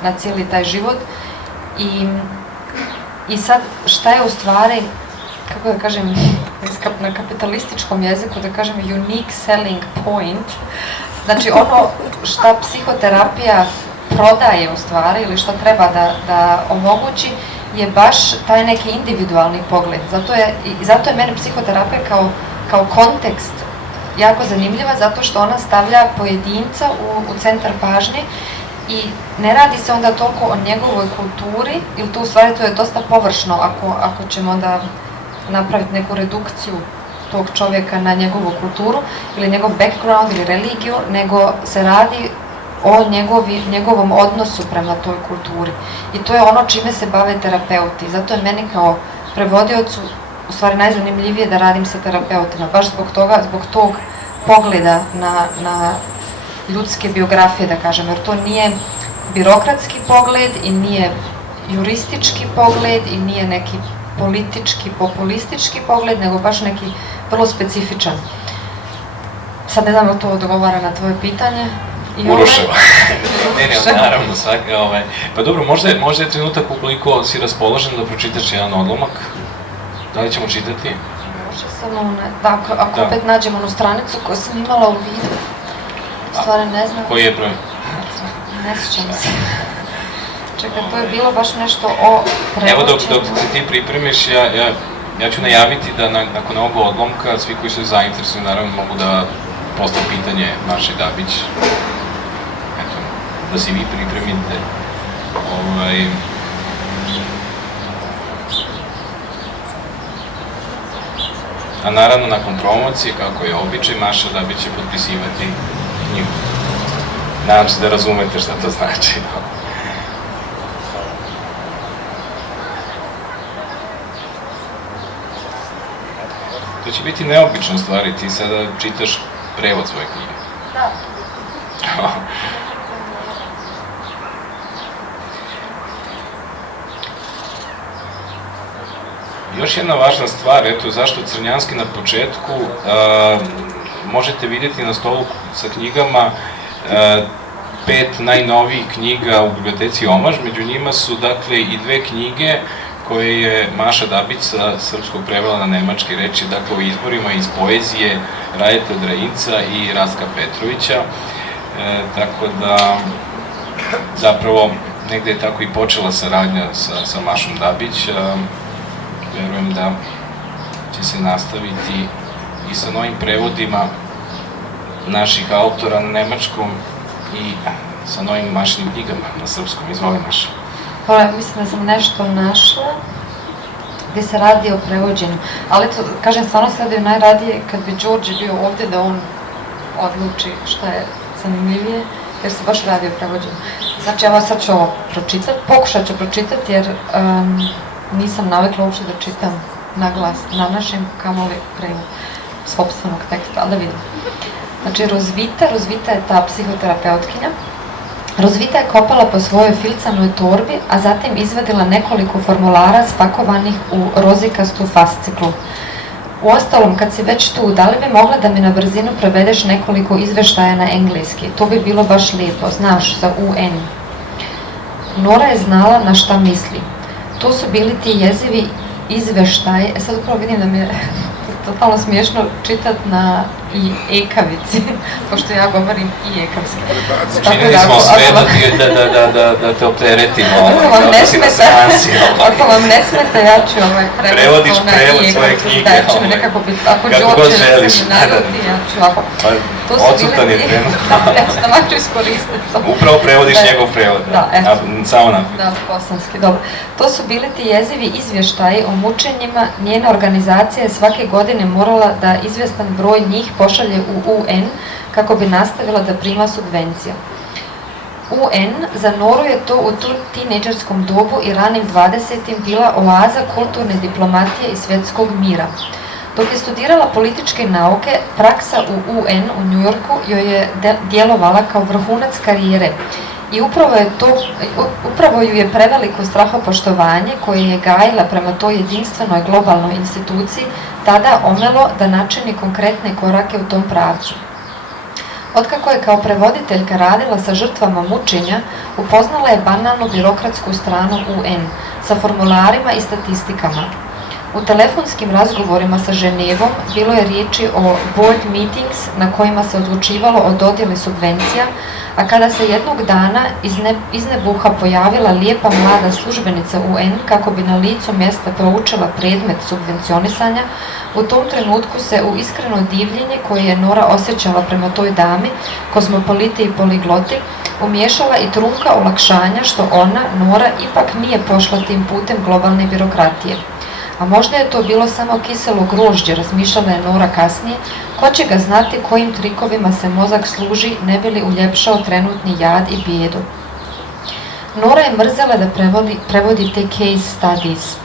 na cijeli taj život. I sad, šta je u stvari, kako da kažem, na kapitalističkom jeziku, da kažem, unique selling point, znači ono šta psihoterapija prodaje u stvari ili šta treba da omogući je baš taj neki individualni pogled. Zato je meni psihoterapija kao kontekst jako zanimljiva, zato što ona stavlja pojedinca u centar pažnje i ne radi se onda toliko o njegovoj kulturi, ili to u stvari to je dosta površno ako ćemo onda napraviti neku redukciju tog čovjeka na njegovu kulturu ili njegov background ili religiju, nego se radi o njegovom odnosu prema toj kulturi. I to je ono čime se bave terapeuti. Zato je meni kao prevodiocu u stvari najzanimljivije da radim sa terapeutima, baš zbog tog pogleda na ljudske biografije, da kažem, jer to nije birokratski pogled i nije juristički pogled i nije neki politički, populistički pogled, nego baš neki vrlo specifičan. Sad ne znam da to odgovara na tvoje pitanje. Uruševa. Ne, naravno, pa dobro, možda je trenutak ukoliko si raspoložen da pročitaš jedan odlomak. Da li ćemo čitati? Može samo da, ako opet nađemo onu stranicu koju sam imala u vidu. Stvari ne znam. Koji je broj? Ne sjećam se. Čekaj, to je bilo baš nešto o prevođenju. Evo dok se ti pripremiš, ja ću najaviti da nakon ovog odlomka svi koji su zainteresovani naravno mogu da postave pitanje Maši Dabić. Eto, da se vi pripremite. A naravno, nakon promocije, kako je običaj, Maša Dabić će potpisivati knjigu. Nadam se da razumete šta to znači. To će biti neobično stvari, ti sada čitaš prevod svoje knjige. Da. Još jedna važna stvar, eto zašto Crnjanski na početku, možete vidjeti na stolu sa knjigama 5 najnovijih knjiga u biblioteci Omaž, među njima su dakle i 2 knjige koje je Maša Dabić sa srpskog prevela na nemački, reči dakle o izborima iz poezije Rajeta Drajinca i Rastka Petrovića, tako da zapravo negde je tako i počela saradnja sa Mašom Dabić. Verujem da će se nastaviti i sa novim prevodima naših autora na nemačkom i sa novim Mašinim knjigama na srpskom. Izvoli, Maša. Hvala, mislim da sam nešto našla gdje se radi o prevođenju, ali to, kažem, stvarno sledaju najradije kad bi Đorđe bio ovdje da on odluči šta je zanimljivije, jer se baš radi o prevođenju. Znači, evo sad ću ovo pročitati, pokušat ću pročitati jer nisam navikla uopšte da čitam na glas na našem, kamoli prevod sopstvenog teksta, ali da vidim. Znači, Rozvita je ta psihoterapeutkinja. Rozvita je kopala po svojoj filcanoj torbi, a zatim izvadila nekoliko formulara spakovanih u rozikastu fasciklu. Uostalom, kad si već tu, da li bi mogla da mi na brzinu prevedeš nekoliko izveštaja na engleski? To bi bilo baš lijepo, znaš, za UN. Nora je znala na šta misli. To su bili ti jezivi izveštaji, sad upravo vidim da mi je totalno smiješno čitat na i ekavici, pošto ja govorim i ekavski. Učinili smo sve da te opteretimo, da si na seansi. Ako vam ne smeta, ja ću prevodiš prevod svoje knjige, ako Đorđe se mi narodi, ja ću ovako. Odsutan je trenutno. Ja ću da maću iskoristiti to. Upravo prevodiš njegov prevod, samo naprijed. Da, bosanski, dobro. To su bili ti jezivi izvještaji o mučenjima. Njena organizacija je svake godine morala da izvjestan broj njih pošalje u UN kako bi nastavila da prima subvencija. UN za Noru je to u tinejdžerskom dobu i ranim 20. bila oaza kulturne diplomatije i svjetskog mira. Dok je studirala političke nauke, praksa u UN u Njujorku joj je djelovala kao vrhunac karijere i upravo ju je preveliko strahopoštovanje koje je gajila prema toj jedinstvenoj globalnoj instituciji tada omelo da načini konkretne korake u tom pravcu. Otkako je kao prevoditeljka radila sa žrtvama mučenja, upoznala je banalnu birokratsku stranu UN sa formularima i statistikama. U telefonskim razgovorima sa Ženevom bilo je riječi o board meetings na kojima se odlučivalo o dodjeli subvencija, a kada se jednog dana iz nebuha pojavila lijepa mlada službenica UN kako bi na licu mjesta proučila predmet subvencionisanja, u tom trenutku se u iskreno divljenje koje je Nora osjećala prema toj dami, kozmopoliti i poligloti, umiješala i trunka olakšanja što ona, Nora, ipak nije pošla tim putem globalne birokratije. A možda je to bilo samo kiselo grožđe, razmišljala je Nora kasnije, ko će ga znati kojim trikovima se mozak služi ne bi li uljepšao trenutni jad i bijedu. Nora je mrzela da prevodi te case studies.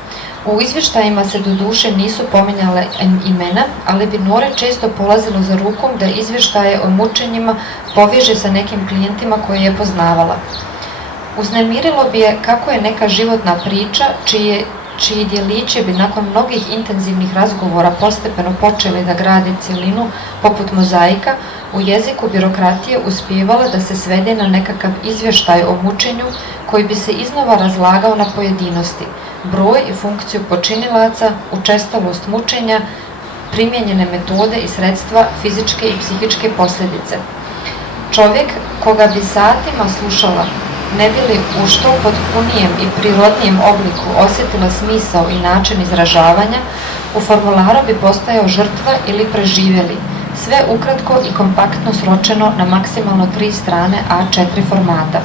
U izvještajima se doduše nisu pominjale imena, ali bi Nore često polazilo za rukom da izvještaje o mučenjima poveže sa nekim klijentima koje je poznavala. Uznemirilo bi je kako je neka životna priča, čiji je čiji djelići bi nakon mnogih intenzivnih razgovora postepeno počeli da grade cjelinu poput mozaika, u jeziku birokratije uspijevala da se svede na nekakav izvještaj o mučenju koji bi se iznova razlagao na pojedinosti, broj i funkciju počinilaca, učestalost mučenja, primijenjene metode i sredstva, fizičke i psihičke posljedice. Čovjek koga bi satima slušala, ne bi li u što potpunijem i prirodnijem obliku osjetila smisao i način izražavanja, u formularu bi postajao žrtva ili preživjeli, sve ukratko i kompaktno sročeno na maksimalno 3 strane A4 formata.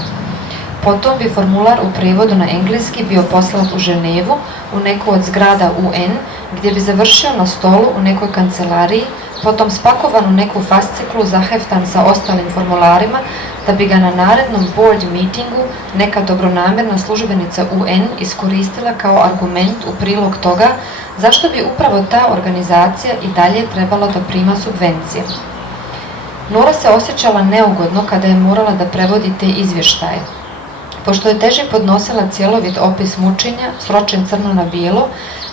Potom bi formular u prevodu na engleski bio poslat u Ženevu, u neku od zgrada UN, gdje bi završio na stolu u nekoj kancelariji, potom spakovan u neku fasciklu zaheftan sa ostalim formularima, da bi ga na narednom board meetingu neka dobronamjerna službenica UN iskoristila kao argument u prilog toga zašto bi upravo ta organizacija i dalje trebala da prima subvencije. Nora se osjećala neugodno kada je morala da prevodi te izvještaje. Pošto je teže podnosila cjelovit opis mučenja, sročen crno na bijelo,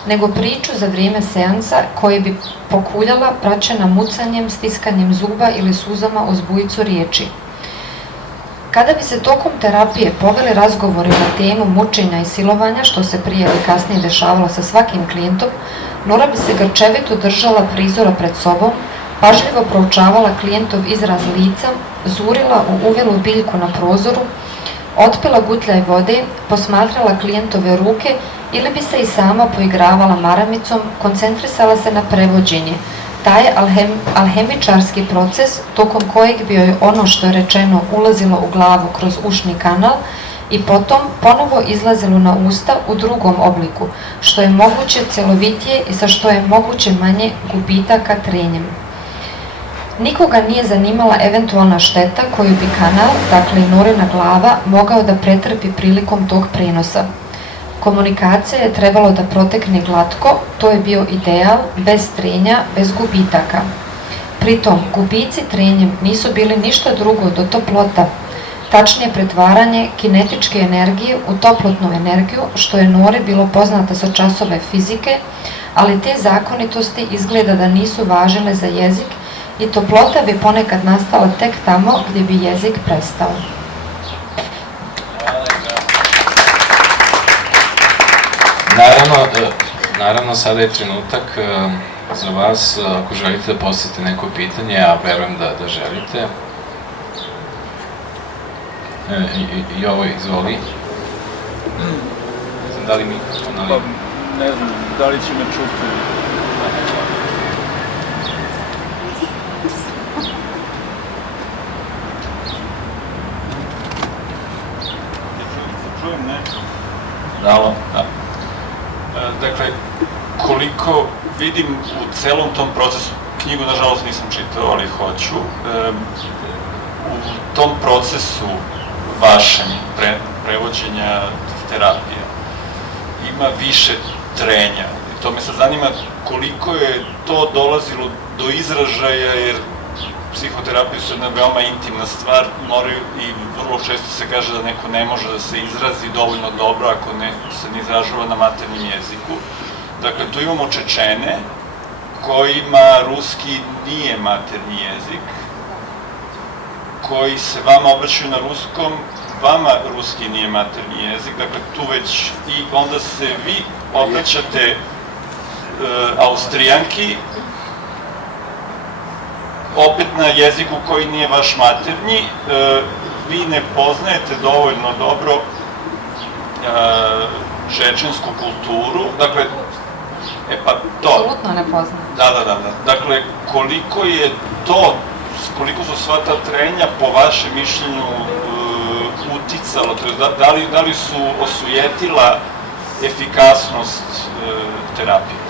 nego priču za vrijeme seansa koje bi pokuljala praćena mucanjem, stiskanjem zuba ili suzama uz bujicu riječi. Kada bi se tokom terapije poveli razgovori na temu mučenja i silovanja, što se prije ili kasnije dešavalo sa svakim klijentom, Nora bi se grčevito držala prizora pred sobom, pažljivo proučavala klijentov izraz lica, zurila u uvjelu biljku na prozoru, otpila gutljaj vode, posmatrala klijentove ruke ili bi se i sama poigravala maramicom, koncentrisala se na prevođenje, taj alhemičarski proces tokom kojeg bi joj ono što je rečeno ulazilo u glavu kroz ušni kanal i potom ponovo izlazilo na usta u drugom obliku, što je moguće cjelovitije i sa što je moguće manje gubitaka trenjem. Nikoga nije zanimala eventualna šteta koju bi kanal, dakle i Norina glava, mogao da pretrpi prilikom tog prenosa. Komunikacija je trebalo da protekne glatko, to je bio ideal, bez trenja, bez gubitaka. Pritom, gubici trenjem nisu bili ništa drugo do toplota, tačnije pretvaranje kinetičke energije u toplotnu energiju, što je Nori bilo poznata sa časove fizike, ali te zakonitosti izgleda da nisu važile za jezik i toplota bi ponekad nastala tek tamo gdje bi jezik prestao. Naravno, sada je trenutak za vas, ako želite da postavite neko pitanje, ja verujem da želite. Jovo, izvoli. Ne znam da li mikrofon, ali... Ne znam, da li će me čuti? Čujem, ne? Da. Dakle, koliko vidim u celom tom procesu, knjigu nažalost nisam čitao, ali hoću, u tom procesu vašem prevođenja terapije ima više trenja. I to me sad zanima koliko je to dolazilo do izražaja, jer psihoterapija su jedna veoma intimna stvar, i vrlo često se kaže da neko ne može da se izrazi dovoljno dobro ako se ne izražava na maternjem jeziku. Dakle, tu imamo Čečene kojima ruski nije maternji jezik, koji se vama obraćaju na ruskom, vama ruski nije maternji jezik, dakle tu već i onda se vi obraćate Austrijanki, opet na jeziku koji nije vaš maternji, vi ne poznajete dovoljno dobro čečensku kulturu, dakle, to... Apsolutno ne poznajem. Da. Dakle, koliko su sva ta trenja po vašem mišljenju uticalo, to je da li su osujetila efikasnost terapije?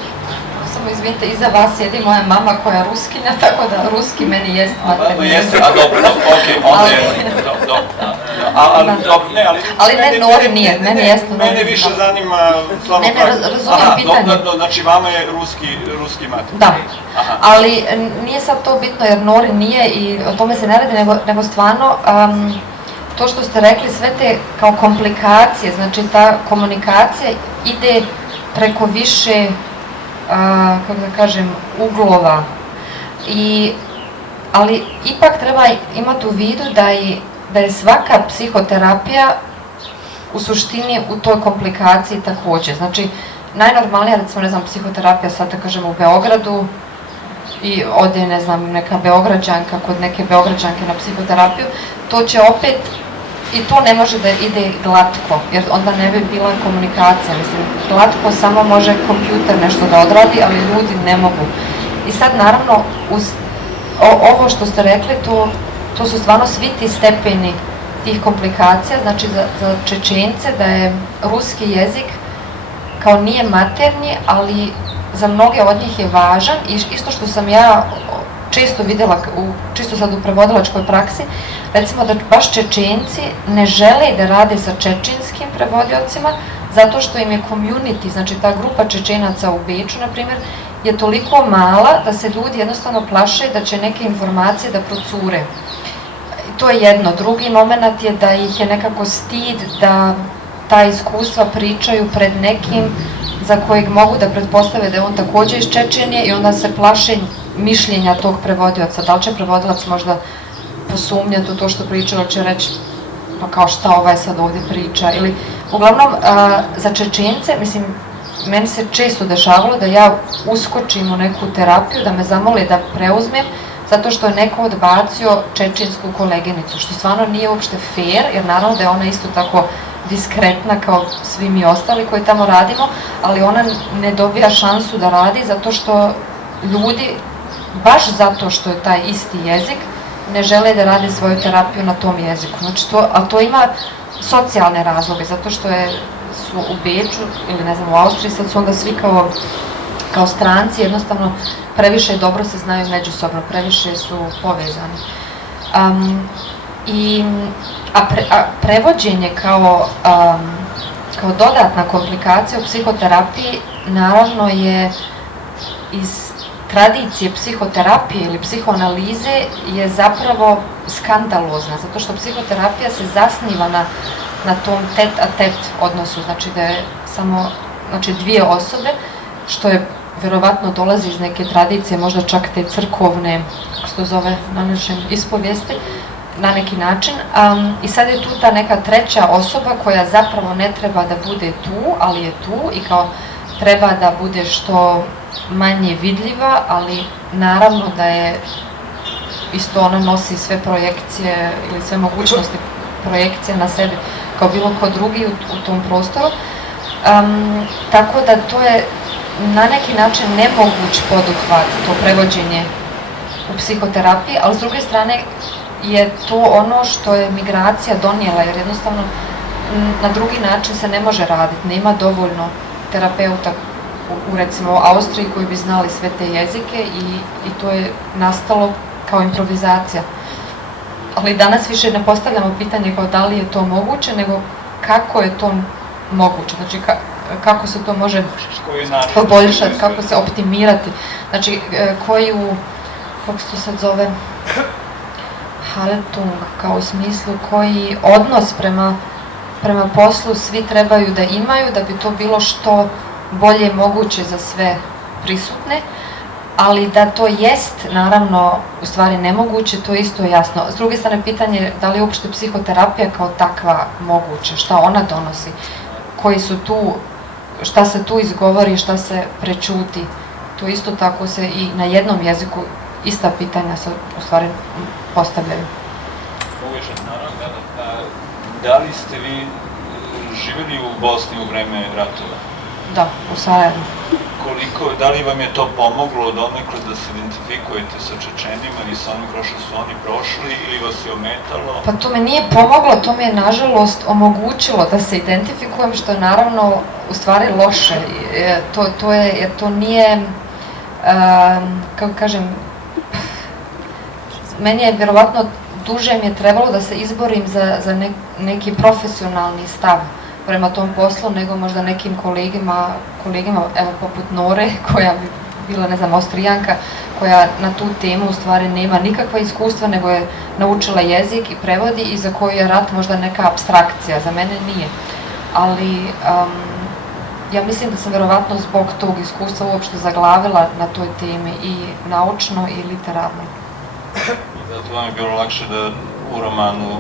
Samo izvinite, iza vas sjedi moja mama koja je ruskinja, tako da ruski meni jest materni jezik. Dobro, okej, onda je, ali ne, Nori nije, meni jest Nori. Mene više zanima stvarno praksa. Ne, razumijem pitanje. Znači vama je ruski materni. Da, ali nije sad to bitno jer Nori nije i o tome se ne radi, nego stvarno to što ste rekli, sve te kao komplikacije, znači ta komunikacija ide preko više, kako da kažem, uglova. Ali ipak treba imati u vidu da je svaka psihoterapija u suštini u toj komplikaciji također. Znači, najnormalnija, recimo, ne znam, psihoterapija, sad da kažem, u Beogradu i ode, ne znam, neka Beograđanka kod neke Beograđanke na psihoterapiju, to će opet, i to ne može da ide glatko, jer onda ne bi bila komunikacija. Mislim, glatko samo može kompjuter nešto da odradi, ali ljudi ne mogu. I sad, naravno, ovo što ste rekli, to su stvarno svi ti stepeni tih komplikacija. Znači, za Čečence da je ruski jezik kao nije maternji, ali za mnoge od njih je važan. I isto što sam ja često vidjela, čisto sad u prevodilačkoj praksi, recimo da baš Čečenci ne žele da rade sa čečinskim prevodiocima, zato što im je community, znači ta grupa Čečenaca u Beču, na primjer, je toliko mala da se ljudi jednostavno plaše da će neke informacije da procure. To je jedno. Drugi moment je da ih je nekako stid da ta iskustva pričaju pred nekim za kojeg mogu da pretpostave da je on također iz Čečenije i onda se plaše mišljenja tog prevodioca. Da li će prevodilac možda posumnjati u to što priča, ili će reći pa kao šta ovaj sad ovdje priča. Ili, uglavnom, za Čečence, mislim, meni se često dešavalo da ja uskočim u neku terapiju, da me zamoli da preuzmem, zato što je neko odbacio čečensku koleginicu, što stvarno nije uopšte fair, jer naravno da je ona isto tako diskretna kao svi mi ostali koji tamo radimo, ali ona ne dobija šansu da radi zato što ljudi, baš zato što je taj isti jezik, ne žele da rade svoju terapiju na tom jeziku. Znači ali to ima socijalne razloge, zato što su u Beču ili ne znam u Austriji, sad su onda svi kao stranci, jednostavno previše dobro se znaju međusobno, previše su povezani. A prevođenje kao dodatna komplikacija u psihoterapiji naravno je iz tradicije psihoterapije ili psihoanalize je zapravo skandalozna, zato što psihoterapija se zasniva na tom tet-a-tet odnosu, znači da je samo dvije osobe, što je vjerovatno dolazi iz neke tradicije, možda čak te crkovne, kako se to zove na našem ispovijesti, na neki način. I sad je tu ta neka treća osoba koja zapravo ne treba da bude tu, ali je tu i kao treba da bude što manje vidljiva, ali naravno da je isto ona nosi sve projekcije ili sve mogućnosti projekcije na sebi kao bilo ko drugi u tom prostoru. Tako da to je na neki način nemoguć poduhvat, to prevođenje u psihoterapiji, ali s druge strane je to ono što je migracija donijela, jer jednostavno na drugi način se ne može raditi, nema dovoljno terapeuta u recimo Austriji koji bi znali sve te jezike i to je nastalo kao improvizacija. Ali danas više ne postavljamo pitanje kao da li je to moguće, nego kako je to moguće, znači kako se to može poboljšati, kako se optimirati, znači kako se to sad zove, Haltung, kao u smislu koji odnos prema poslu svi trebaju da imaju da bi to bilo što bolje moguće za sve prisutne, ali da to jest naravno u stvari nemoguće, to je isto jasno. S druge strane pitanje da li je uopšte psihoterapija kao takva moguća, šta ona donosi, koji su tu, šta se tu izgovori, šta se prečuti, to isto tako se i na jednom jeziku ista pitanja se u stvari postavljaju. Da li ste vi živjeli u Bosni u vreme ratova? Da, u Sarajevu. Da li vam je to pomoglo donekle da se identifikujete sa Čečenima i sa onim kroz što su oni prošli ili vas je ometalo? Pa to me nije pomoglo, to mi je nažalost omogućilo da se identifikujem, što je naravno u stvari loše. Jer to nije, kako kažem, meni je vjerovatno duže mi je trebalo da se izborim za neki profesionalni stav prema tom poslu nego možda nekim kolegima, evo poput Nore, koja bi bila, ne znam, Austrijanka, koja na tu temu u stvari nema nikakva iskustva, nego je naučila jezik i prevodi i za koju je rat možda neka apstrakcija, za mene nije. Ali ja mislim da sam verovatno zbog tog iskustva uopšte zaglavila na toj temi i naučno i literarno. I zato vam je bilo lakše da u romanu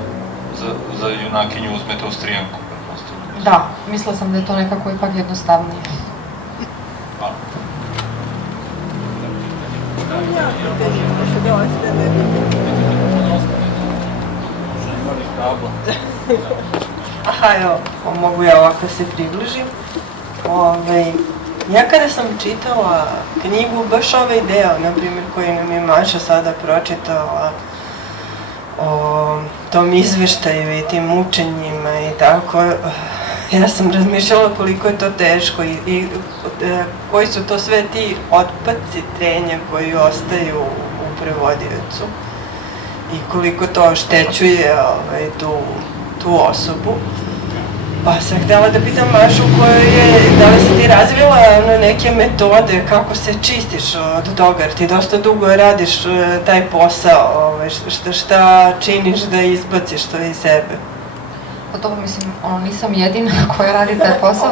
za junakinju uzmete Austrijanku, pretpostavljam. Da, mislila sam da je to nekako ipak jednostavnije. Hvala. Aha, evo, mogu ja ovako se približim. Ja kada sam čitala knjigu, baš ovaj deo, na primjer, koji nam je Maša sada pročitala, o tom izveštaju i tim učenjima i tako, ja sam razmišljala koliko je to teško i koji su to sve ti otpaci trenja koji ostaju u prevodiocu i koliko to oštećuje tu osobu. Pa sam htjela da pitam Mašu da li si ti razvila neke metode kako se čistiš od toga, jer ti dosta dugo radiš taj posao, šta činiš da izbaciš to iz sebe? Pa dobro, mislim, nisam jedina koja radi taj posao,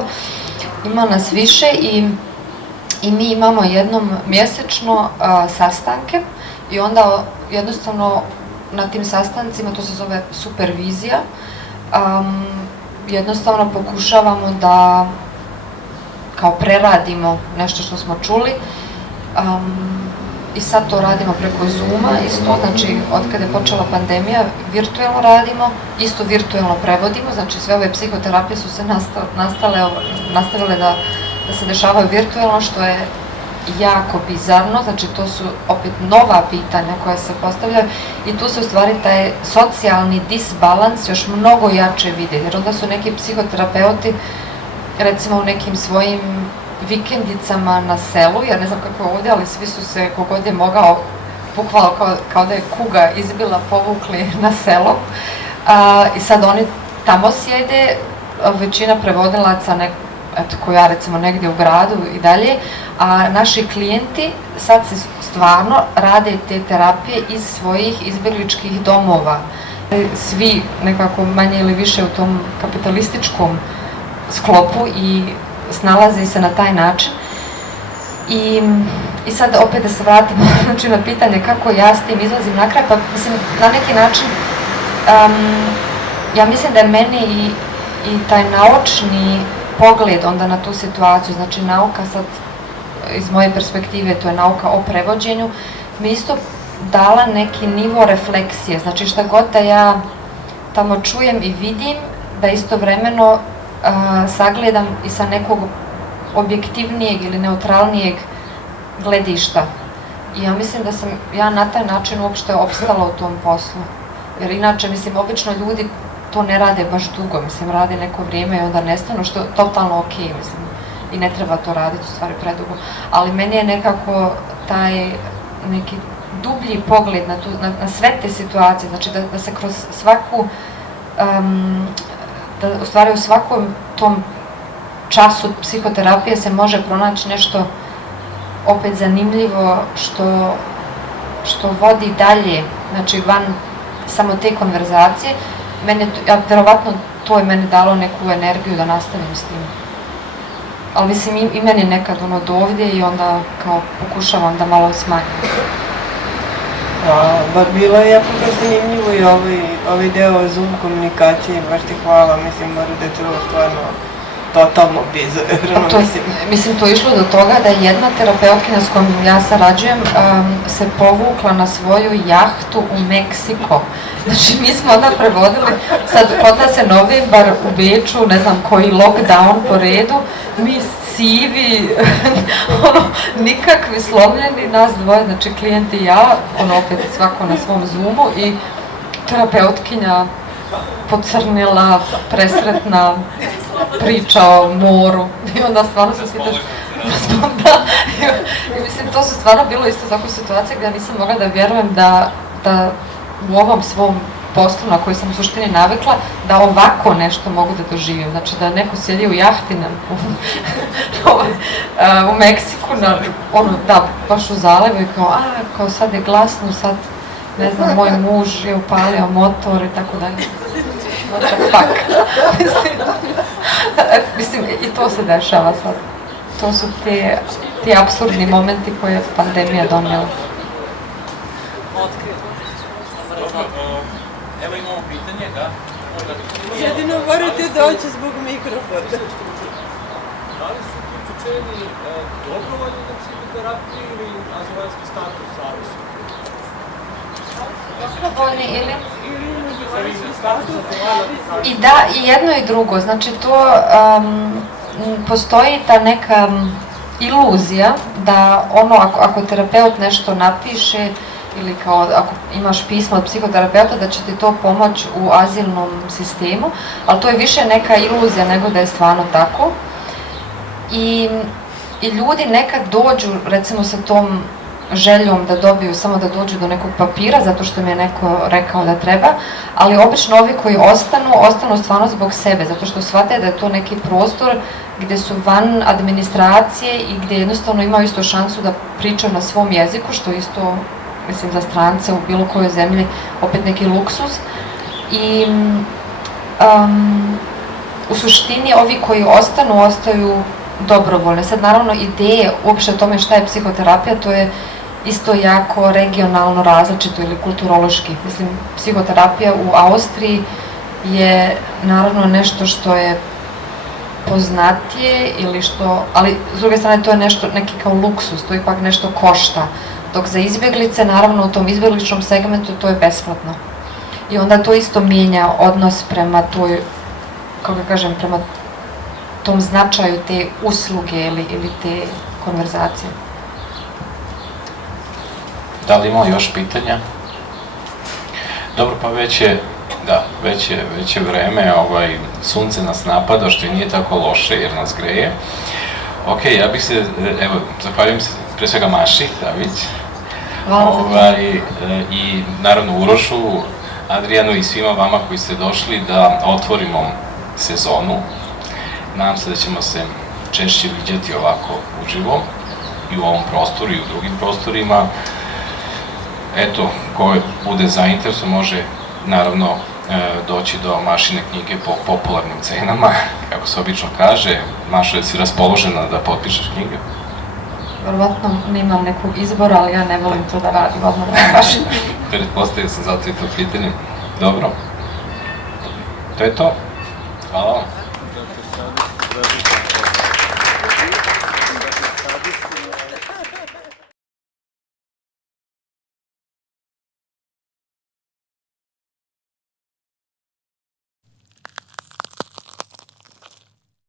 ima nas više i mi imamo jednom mjesečno sastanke i onda jednostavno na tim sastancima, to se zove supervizija, jednostavno pokušavamo da kao preradimo nešto što smo čuli i sad to radimo preko Zooma isto, znači od kada je počela pandemija virtuelno radimo, isto virtuelno prevodimo, znači sve ove psihoterapije su se nastavile da se dešavaju virtuelno, što je jako bizarno, znači to su opet nova pitanja koja se postavljaju i tu se u stvari taj socijalni disbalans još mnogo jače vidi, jer onda su neki psihoterapeuti recimo u nekim svojim vikendicama na selu, ja ne znam kako je ovdje, ali svi su se, kogod je mogao, bukvalno kao da je kuga izbila, povukli na selo i sad oni tamo sjede, većina prevodilaca ko ja recimo negdje u gradu i dalje, a naši klijenti sad se stvarno rade te terapije iz svojih izbjegličkih domova. Svi nekako manje ili više u tom kapitalističkom sklopu i snalaze se na taj način. I sad opet da se vratimo znači, na pitanje kako ja s tim izlazim na kraj, pa mislim na neki način ja mislim da je meni i taj naučni pogled onda na tu situaciju, znači nauka sad iz moje perspektive, to je nauka o prevođenju, mi isto dala neki nivo refleksije, znači šta god da ja tamo čujem i vidim, da istovremeno sagledam i sa nekog objektivnijeg ili neutralnijeg gledišta. I ja mislim da sam ja na taj način uopšte opstala u tom poslu, jer inače, mislim, obično ljudi to ne rade baš dugo, mislim, rade neko vrijeme i onda nestanu, što je totalno ok, mislim, i ne treba to raditi, u stvari, predugo. Ali meni je nekako taj neki dublji pogled na sve te situacije, znači da se kroz svaku, da u stvari u svakom tom času psihoterapije se može pronaći nešto opet zanimljivo što vodi dalje, znači van samo te konverzacije. Verovatno to je meni dalo neku energiju da nastavim s tim. Ali mislim i meni nekad do ovdje i onda kao pokušavam da malo smanjim. Bar bilo je jako zanimljivo i ovaj deo Zoom komunikacije, baš ti hvala, mislim, mora da je to stvarno totalno bizarno. Mislim, to je išlo do toga da jedna terapeutkinja s kojom ja sarađujem se povukla na svoju jahtu u Meksiko. Znači, mi smo onda prevodili, sad kod nas je novembar u Beču, ne znam koji lockdown po redu, mi sivi, nikakvi slomljeni, nas dvoje, znači klijenti i ja, opet svako na svom Zoomu i terapeutkinja pocrnila, presretna, priča o moru i onda stvarno se svi da. I mislim, to su stvarno bilo isto tako situacije gdje ja nisam mogla da vjerujem da u ovom svom poslu na koji sam u suštini navikla, da ovako nešto mogu da doživim. Znači da neko sjedi u jahti u Meksiku, baš u zalevu i kao sad je glasno, sad ne znam, moj muž je upalio motor i tako dalje. what the fuck. Mislim, i to se dešava sad. To su ti apsurdni momenti koje je pandemija donijela. Evo imamo pitanje, da? Jedino morate doći zbog mikrofona. Da li su priključeni dobrovoljni na psihoterapiju ili azilanski status zavisi? Dobrovoljni ili? Ili status I da, i jedno i drugo. Znači to postoji ta neka iluzija da ono ako terapeut nešto napiše ili kao ako imaš pismo od psihoterapeuta da će ti to pomoći u azilnom sistemu, ali to je više neka iluzija nego da je stvarno tako. I ljudi nekad dođu recimo sa tom željom da dobiju samo da dođu do nekog papira zato što mi je neko rekao da treba, ali obično ovi koji ostanu stvarno zbog sebe, zato što shvate da je to neki prostor gdje su van administracije i gdje jednostavno imaju isto šansu da pričaju na svom jeziku, što isto, mislim, za strance u bilo kojoj zemlji opet neki luksuz. I u suštini ovi koji ostaju dobrovoljno. Sad naravno ideje uopšte o tome šta je psihoterapija, to je isto jako regionalno različito ili kulturološki. Mislim, psihoterapija u Austriji je naravno nešto što je poznatije ili što, ali s druge strane to je nešto, neki kao luksus, to ipak nešto košta. Dok za izbjeglice, naravno u tom izbjegličnom segmentu to je besplatno. I onda to isto mijenja odnos prema toj, kako kažem, prema tom značaju te usluge ili te konverzacije. Da li ima još pitanja? Dobro, pa već je vreme, sunce nas napada, što i nije tako loše jer nas greje. Ok, ja bih se, evo, zahvaljujem se pre svega Maši Davić. Hvala I naravno Urošu, Adrijanu i svima vama koji ste došli da otvorimo sezonu. Nadam se da ćemo se češće viđati ovako uživo i u ovom prostoru i u drugim prostorima. Eto, ko bude zainteresovan može naravno doći do Mašine knjige po popularnim cenama, kako se obično kaže. Maša, jesi raspoložena da potpišeš knjige? Vjerovatno nemam nekog izbora, ali ja ne volim to da radim, odmah da baš. Pretpostavio sam zato i to pitanje. Dobro. To je to. Hvala vam.